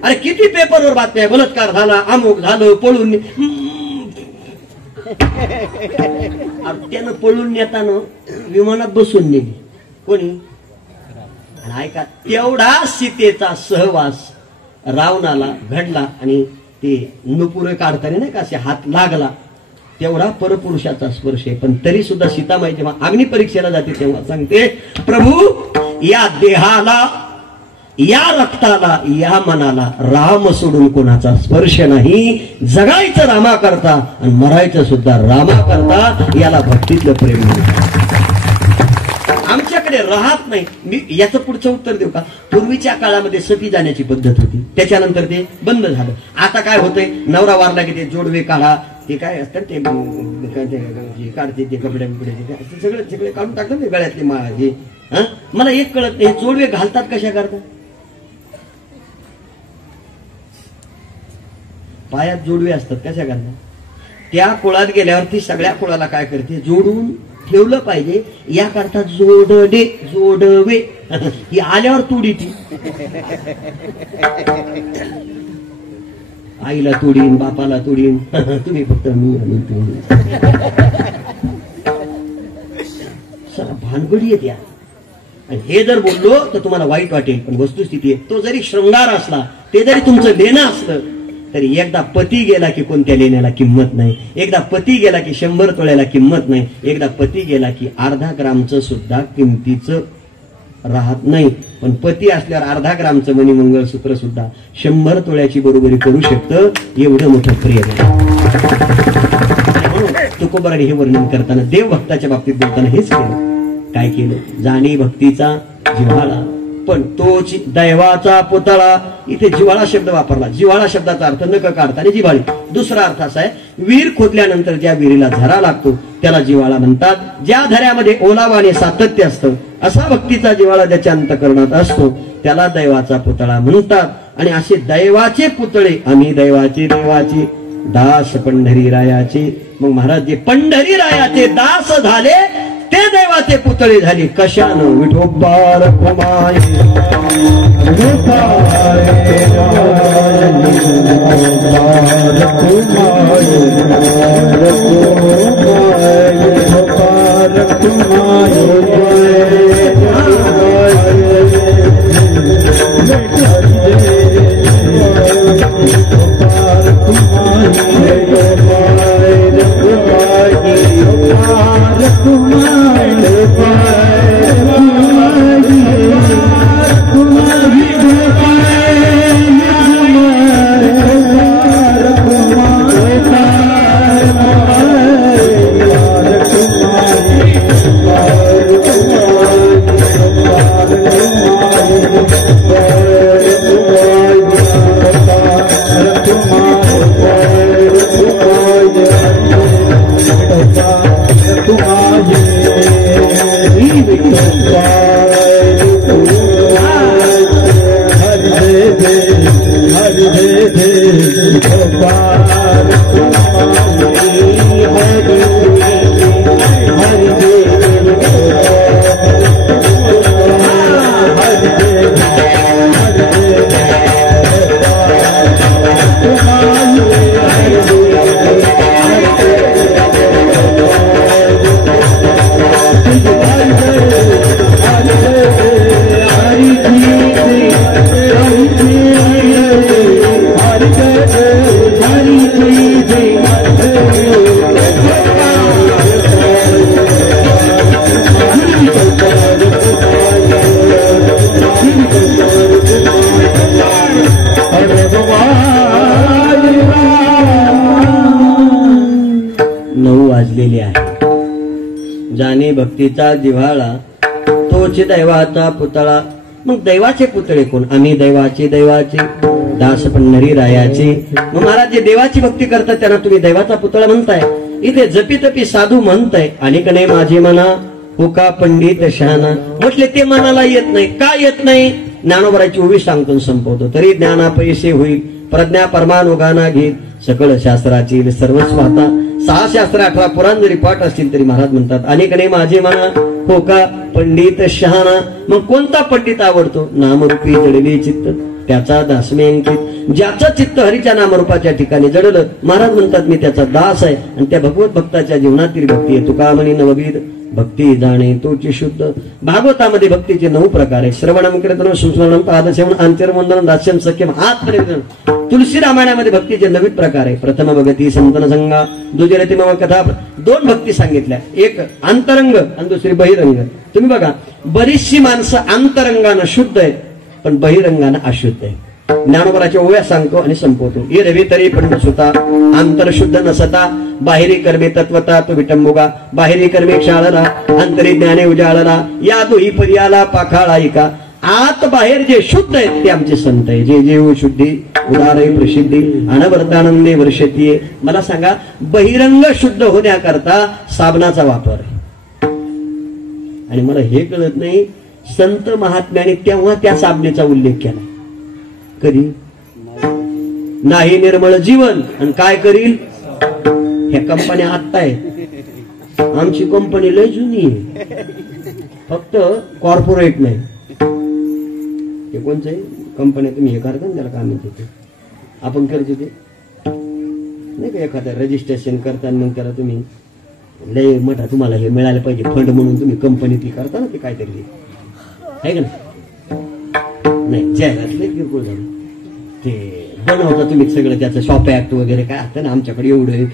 अरे किती पेपरवर बातम्या बलात्कार झाला अमुक झालं पळून. त्यानं पळून नेताना विमानात बसून नेली कोणी. ऐका तेवढा सीतेचा सहवास रावणाला घडला. आणि ते नुपुरे काढताना नाही का असे हात लागला. तेवढा परपुरुषाचा स्पर्श आहे. पण तरी सुद्धा सीतामाई जेव्हा अग्निपरीक्षेला जाते तेव्हा सांगते प्रभू या देहाला या रक्ताला या मनाला राम सोडून कोणाचा स्पर्श नाही. जगायचं रामा करता आणि मरायचं सुद्धा रामा करता. याला भक्तीतलं प्रेम म्हणतात. आमच्याकडे राहत नाही. मी याचं पुढचं उत्तर देऊ का. पूर्वीच्या काळामध्ये सती जाण्याची पद्धत होती. त्याच्यानंतर ते बंद झालं. आता काय होतंय नवरा वारला की ते जोडवे काढा ते काय असतात ते काढते ते कपडे सगळे सगळे काढून टाकतात ते गळ्यातली माळाची. हा, मला एक कळत नाही, जोडवे घालतात कशा करता? पायात जोडवे असतात कशा करता? त्या कुळात गेल्यावर ती सगळ्या कुळाला काय करते, जोडून ठेवलं पाहिजे याकरता जोडवे जोडवे. ही आल्यावर तुडी ती आईला तुडीन, बापाला तुडीन, तुम्ही फक्त मी आणि तुम्ही. भानगडी येते. आणि हे जर बोललो तर तुम्हाला वाईट वाटेल, पण वस्तुस्थिती आहे. तो जरी शृंगार असला, ते जरी तुमचं लेणं असलं, तरी एकदा पती गेला की कोणत्या लेण्याला किंमत नाही. एकदा पती गेला की 100 तोळ्याला किंमत नाही. एकदा पती गेला की अर्धा ग्रामचं सुद्धा किमतीचं राहत नाही. पण पती असल्यावर अर्धा ग्रामचं मणी मंगळसूत्र सुद्धा 100 तोळ्याची बरोबरी करू शकतं. एवढं मोठं प्रेम आहे. तुकोबाराने हे वर्णन करताना, देवभक्ताच्या बाबतीत बोलताना हेच केलं. काय केलं? जाणी भक्तीचा जिव्हाळा, पण तोच दैवाचा पुतळा. इथे जिव्हाळा शब्द वापरला. जिव्हाळा शब्दाचा अर्थ नख काढताना जिव्हाळी. दुसरा अर्थ असा आहे, वीर खोदल्यानंतर ज्या विहिरीला झरा लागतो त्याला जिव्हाळा म्हणतात. ज्या झऱ्यामध्ये ओलावा आणि सातत्य असतं, असा भक्तीचा जिव्हाळा ज्याच्या अंतःकरणात असतो त्याला दैवाचा पुतळा म्हणतात. आणि असे दैवाचे पुतळे, आम्ही दैवाचे देवाचे दास पंढरी रायाचे. मग महाराज जे पंढरी रायाचे दास झाले ते देवाचे पुतळे झाले. कशानं? विठोबार कुमार जाणे भक्तीचा जिव्हाळा तोच दैवाचा पुतळा. मग दैवाचे पुतळे कोण? आम्ही दैवाचे देवाचे दास पंढरी रायाचे. मग महाराज जे देवाची भक्ती करतात त्यांना तुम्ही दैवाचा पुतळा म्हणताय. इथे जपी तपी साधू म्हणताय. अनेक नाही माझे मना हुका पंडित शहाणा. म्हटले ते मनाला येत नाही. का येत नाही? ज्ञानोबराची उभी सांगतो संपवतो. तरी ज्ञाना पैसे होईल, प्रज्ञा परमानुगाना घेत, सकळ शास्त्राची सर्वस्व आता. 6 शास्त्र 18 पुराण जरी पाठ असतील तरी महाराज म्हणतात अनेक नाही माझे मना हो का पंडित शहाणा. मग कोणता पंडित आवडतो? नामरूपी जडले चित्त त्याचा दास मी अंकित. ज्याचं चित्त हरीच्या नामरूपाच्या ठिकाणी जडलं, महाराज म्हणतात मी त्याचा दास आहे. आणि त्या भगवत भक्ताच्या जीवनातील भक्ती आहे. तुका म्हणी नवविध भक्ती जाणे तोची शुद्ध. भागवतामध्ये भक्तीचे 9 प्रकार आहे. श्रवणम कीर्तनम सुस्मरणम पादसेवन आंतरवंदनम दास्यम सख्यम आत्मनिवेदन. तुलसी रामायणामध्ये भक्तीचे 9 प्रकार आहे. प्रथम भगती संतन संगा, दुजरती मम कथा. 2 भक्ती सांगितल्या, एक अंतरंग आणि दुसरी बहिरंग. तुम्ही बघा बरीचशी माणसं अंतरंगानं शुद्ध आहे पण बहिरंगानं अशुद्ध आहे. ज्ञानोबराच्या ओव्या सांगतो आणि संपवतो. ये रवी तरी पंड सुता अंतर शुद्ध नसता, बाहेरी कर्मे तत्वता तो विटंबुगा. बाहेरी कर्मे क्षाळला अंतरी ज्ञाने उजाळला, या दोही पर्याला पाखाळायिका. आत बाहेर जे शुद्ध आहेत ते आमचे संत आहे. जे जे शुद्धी उदारही प्रसिद्धी अनवर्तानंदे वर्षतीये. मला सांगा, बहिरंग शुद्ध होण्याकरता साबणाचा वापर आहे. आणि मला हे कळत नाही, संत महात्म्याने तेव्हा त्या साबणेचा उल्लेख केला. कधी? नाही निर्मळ जीवन आणि काय करील. ह्या कंपन्या आत्ता आहेत. आमची कंपनी लय जुनी आहे, फक्त कॉर्पोरेट नाही. ते कोणचं आहे कंपन्या तुम्ही हे करता ना, त्याला काय म्हणते ते आपण करतो ते नाही का, एखाद्या रजिस्ट्रेशन करता मग त्याला तुम्ही लय मोठा तुम्हाला हे मिळालं पाहिजे फंड म्हणून तुम्ही कंपनी ती करता ना, ते काहीतरी आहे का नाही. जाहिरात लय किरकोळ झाली. ते बनवता तुम्ही सगळं त्याचं शॉप ऍक्ट वगैरे काय असतं ना, आमच्याकडे एवढं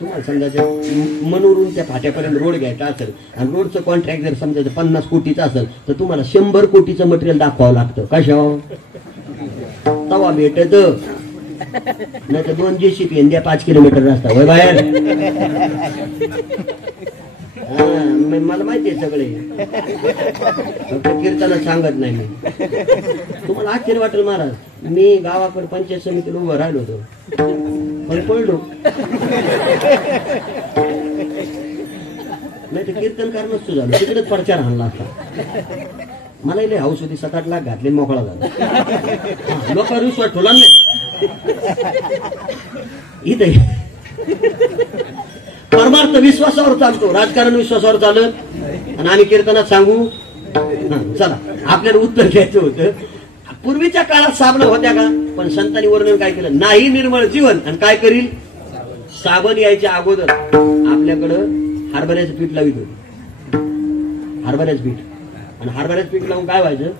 तुम्हाला समजायचं मनोरून त्या फाट्यापर्यंत रोड घ्यायचा असेल आणि रोडचं कॉन्ट्रॅक्ट जर समजायचं 50 कोटीचं असेल तर तुम्हाला 100 कोटीचं मटेरियल दाखवावं लागतं. कशावर? तवा भेटत नाही तर 2 JCB द्या 5 किलोमीटर रस्ता होय बाहेर. मला माहिती आहे सगळे, फक्त कीर्तनात सांगत नाही मी. तुम्हाला आश्चर्य वाटेल महाराज, मी गावाकडे पंचायत समितीला उभं राहिलो होतो पण पडलो नाही तर कीर्तनकार नसतो झालो, तिकडेच प्रचार आणला असता. मला इथे हाऊस होती, 7-8 लाख घातले मोकळा झाला. लोकांवर विश्वास ठेवला नाही. इथे परमार्थ विश्वासावर चालतो, राजकारण विश्वासावर चालत. आणि आम्ही कीर्तनात सांगू चला आपल्याला उत्तर द्यायचं होतं. पूर्वीच्या काळात साबण होत्या का? पण संतांनी वर्णन काय केलं, नाही निर्मळ जीवन आणि काय करील. साबण यायच्या अगोदर आपल्याकडं हरभऱ्याचं पीठ लावित होते. हरभऱ्याचं पीठ आणि हरभऱ्याचं पीठ लावून काय व्हायचं,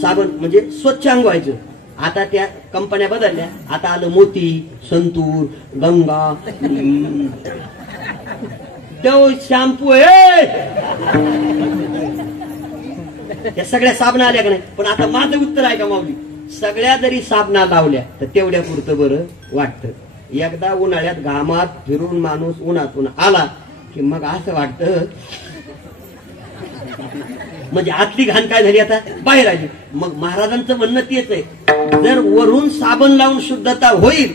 साबण म्हणजे स्वच्छ अंग व्हायचं. आता त्या कंपन्या बदलल्या, आता आलं मोती, संतूर, गंगा, तो शॅम्पू आहे, त्या सगळ्या साबणा आल्या का नाही. पण आता माझं उत्तर आहे का माऊली, सगळ्या जरी साबणा लावल्या तर तेवढ्या पुरतं बरं वाटतं. एकदा उन्हाळ्यात घामात फिरून माणूस उन्हातून आला की मग असं वाटतं म्हणजे आतली घाण काय झाली आता बाहेर आली. मग महाराजांचं म्हणणं तेच आहे, जर वरून साबण लावून शुद्धता होईल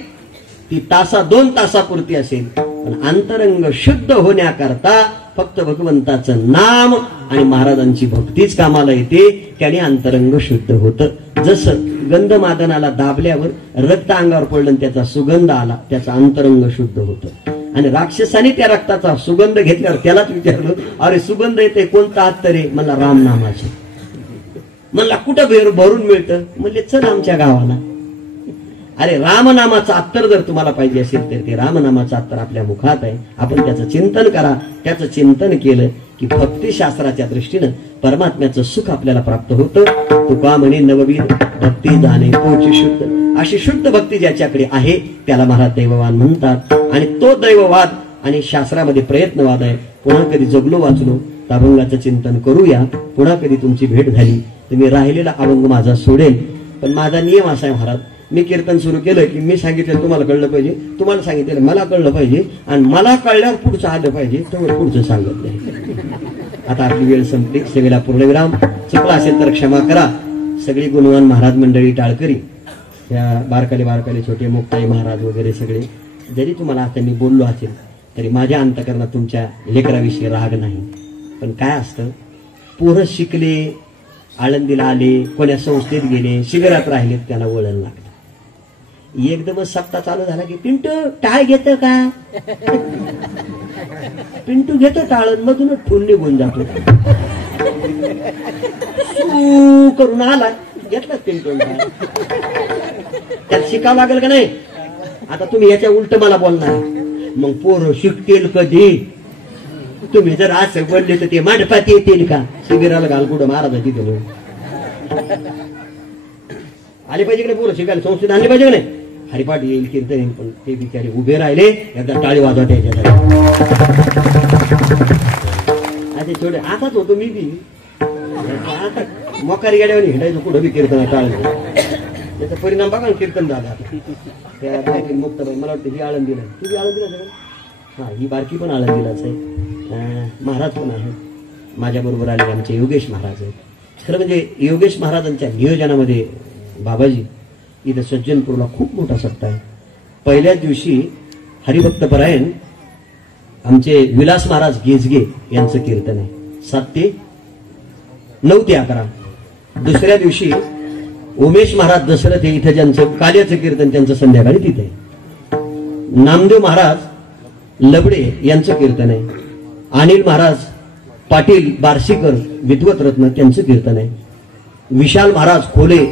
ती 2 तासापुरती असेल, पण अंतरंग शुद्ध होण्याकरता फक्त भगवंताचं नाम आणि महाराजांची भक्तीच कामाला येते. त्याने अंतरंग शुद्ध होतं. जसं गंधमादनाला दाबल्यावर रक्त अंगावर पडलं त्याचा सुगंध आला, त्याचा अंतरंग शुद्ध होतं. आणि राक्षसाने त्या रक्ताचा सुगंध घेतल्यावर त्यालाच विचारलं, अरे सुगंध येते कोणता अत्तरे? मला राम नामाचे. म्हणला कुठं भरून मिळतं? म्हणले चल आमच्या गावाला. अरे रामनामाचा अत्तर जर तुम्हाला पाहिजे असेल तर ते रामनामाचा अत्तर आपल्या मुखात आहे. आपण त्याचं चिंतन करा. त्याचं चिंतन केलं की भक्तिशास्त्राच्या दृष्टीनं परमात्म्याचं सुख आपल्याला प्राप्त होतं. तुका म्हणे नववीर भक्ती जाणे तोची शुद्ध. अशी शुद्ध भक्ती ज्याच्याकडे आहे त्याला महाराज दैववान म्हणतात. आणि तो दैववाद आणि शास्त्रामध्ये प्रयत्नवाद आहे. पुन्हा कधी जगलो वाचलो तर अभंगाचं चिंतन करूया. पुन्हा कधी तुमची भेट झाली तर मी राहिलेला अभंग माझा सोडेल. पण माझा नियम असा आहे महाराज, मी कीर्तन सुरू केलं की मी सांगितलं तुम्हाला कळलं पाहिजे, तुम्हाला सांगितलं मला कळलं पाहिजे, आणि मला कळल्यावर पुढचं आलं पाहिजे, तर पुढचं सांगत नाही. आता आपली वेळ संपली. सेवेला पूर्णविराम. चुकला असेल तर क्षमा करा. सगळी गुणवान महाराज मंडळी टाळकरी, त्या बारकाले छोटे मुक्ताई महाराज वगैरे सगळे, जरी तुम्हाला आता मी बोललो असेल तरी माझ्या अंतकरणात तुमच्या लेकराविषयी राग नाही. पण काय असतं, पोरं शिकले, आळंदीला आले, कोण्या संस्थेत गेले, शिबिरात राहिले, त्यांना वळण लागलं. एकदमच सप्ताह चालू झाला की पिंटू टाळ घेत का? पिंटू घेतो टाळ, मधूनच ठेवून निघून जातो. सू करून आला, घेतला पिंटू. त्याला शिकावं लागेल का नाही? आता तुम्ही याच्या उलट मला बोलणार, मग पोरं शिकतील कधी? तुम्ही जर असं बोलले तर ते मांडपात येतील का? शिबिराला घाल कुठं महाराजाची तिथे आले पाहिजे का पोरं शिकायला? संस्थेत आणले पाहिजे का नाही? हरिपाठ येईल, कीर्तन येईल, पण ते बिचारे उभे राहिले. एकदा टाळी वाजवा त्याच्या. असे थोडे आताच होतो मी बी, आता मोकारी गाड्यावर हिंडायचो कुठं बी कीर्तन टाळलं. त्याचा परिणाम बघा ना, कीर्तन झाला. त्या मुक्ताबाई, मला वाटतं ही आळंदीला, तू बी आळंदीला सगळं. हा, ही बारकी पण आळंदीलाच आहे. महाराज पण आहे माझ्या बरोबर आले, आमचे योगेश महाराज आहेत. खरं म्हणजे योगेश महाराजांच्या नियोजनामध्ये बाबाजी इथं सज्जनपूरला खूप मोठा सत्ता आहे. पहिल्याच दिवशी हरिभक्त परायण आमचे विलास महाराज गेजगे यांचं कीर्तन आहे 7 ते 9 ते 11. दुसऱ्या दिवशी उमेश महाराज दशरथ हे इथं ज्यांचं काल्याचं कीर्तन त्यांचं संध्याकाळी तिथे. नामदेव महाराज लबडे यांचं कीर्तन आहे. अनिल महाराज पाटील बार्शीकर विद्वत रत्न त्यांचं कीर्तन आहे. विशाल महाराज खोले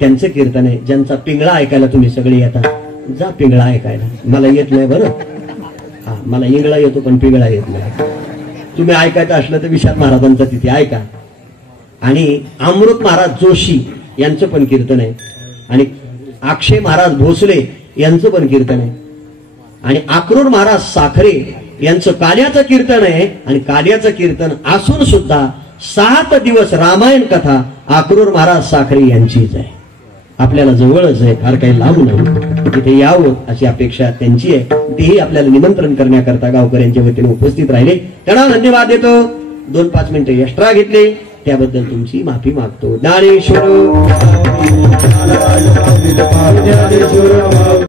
त्यांचं कीर्तन आहे. ज्यांचा पिंगळा ऐकायला तुम्ही सगळे येता, जा पिंगळा ऐकायला. मला येत नाही बरं, हा मला इंगळा येतो पण पिंगळा येत नाही. तुम्ही ऐकायचं असलं तर विशाल महाराजांचं तिथे ऐका. आणि अमृत महाराज जोशी यांचं पण कीर्तन आहे. आणि अक्षय महाराज भोसले यांचं पण कीर्तन आहे. आणि अक्रूर महाराज साखरे यांचं काल्याचं कीर्तन आहे. आणि काल्याचं कीर्तन असून सुद्धा 7 दिवस रामायण कथा अक्रूर महाराज साखरे यांचीच आहे. आपल्याला जवळच आहे, फार काही लांब नाही. तिथे यावं अशी अपेक्षा त्यांची आहे. तेही आपल्याला निमंत्रण करण्याकरता गावकऱ्यांच्या वतीने उपस्थित राहिले. त्यांना धन्यवाद देतो. 2-5 मिनिटं एक्स्ट्रा घेतले त्याबद्दल तुमची माफी मागतो. ज्ञानेश्वर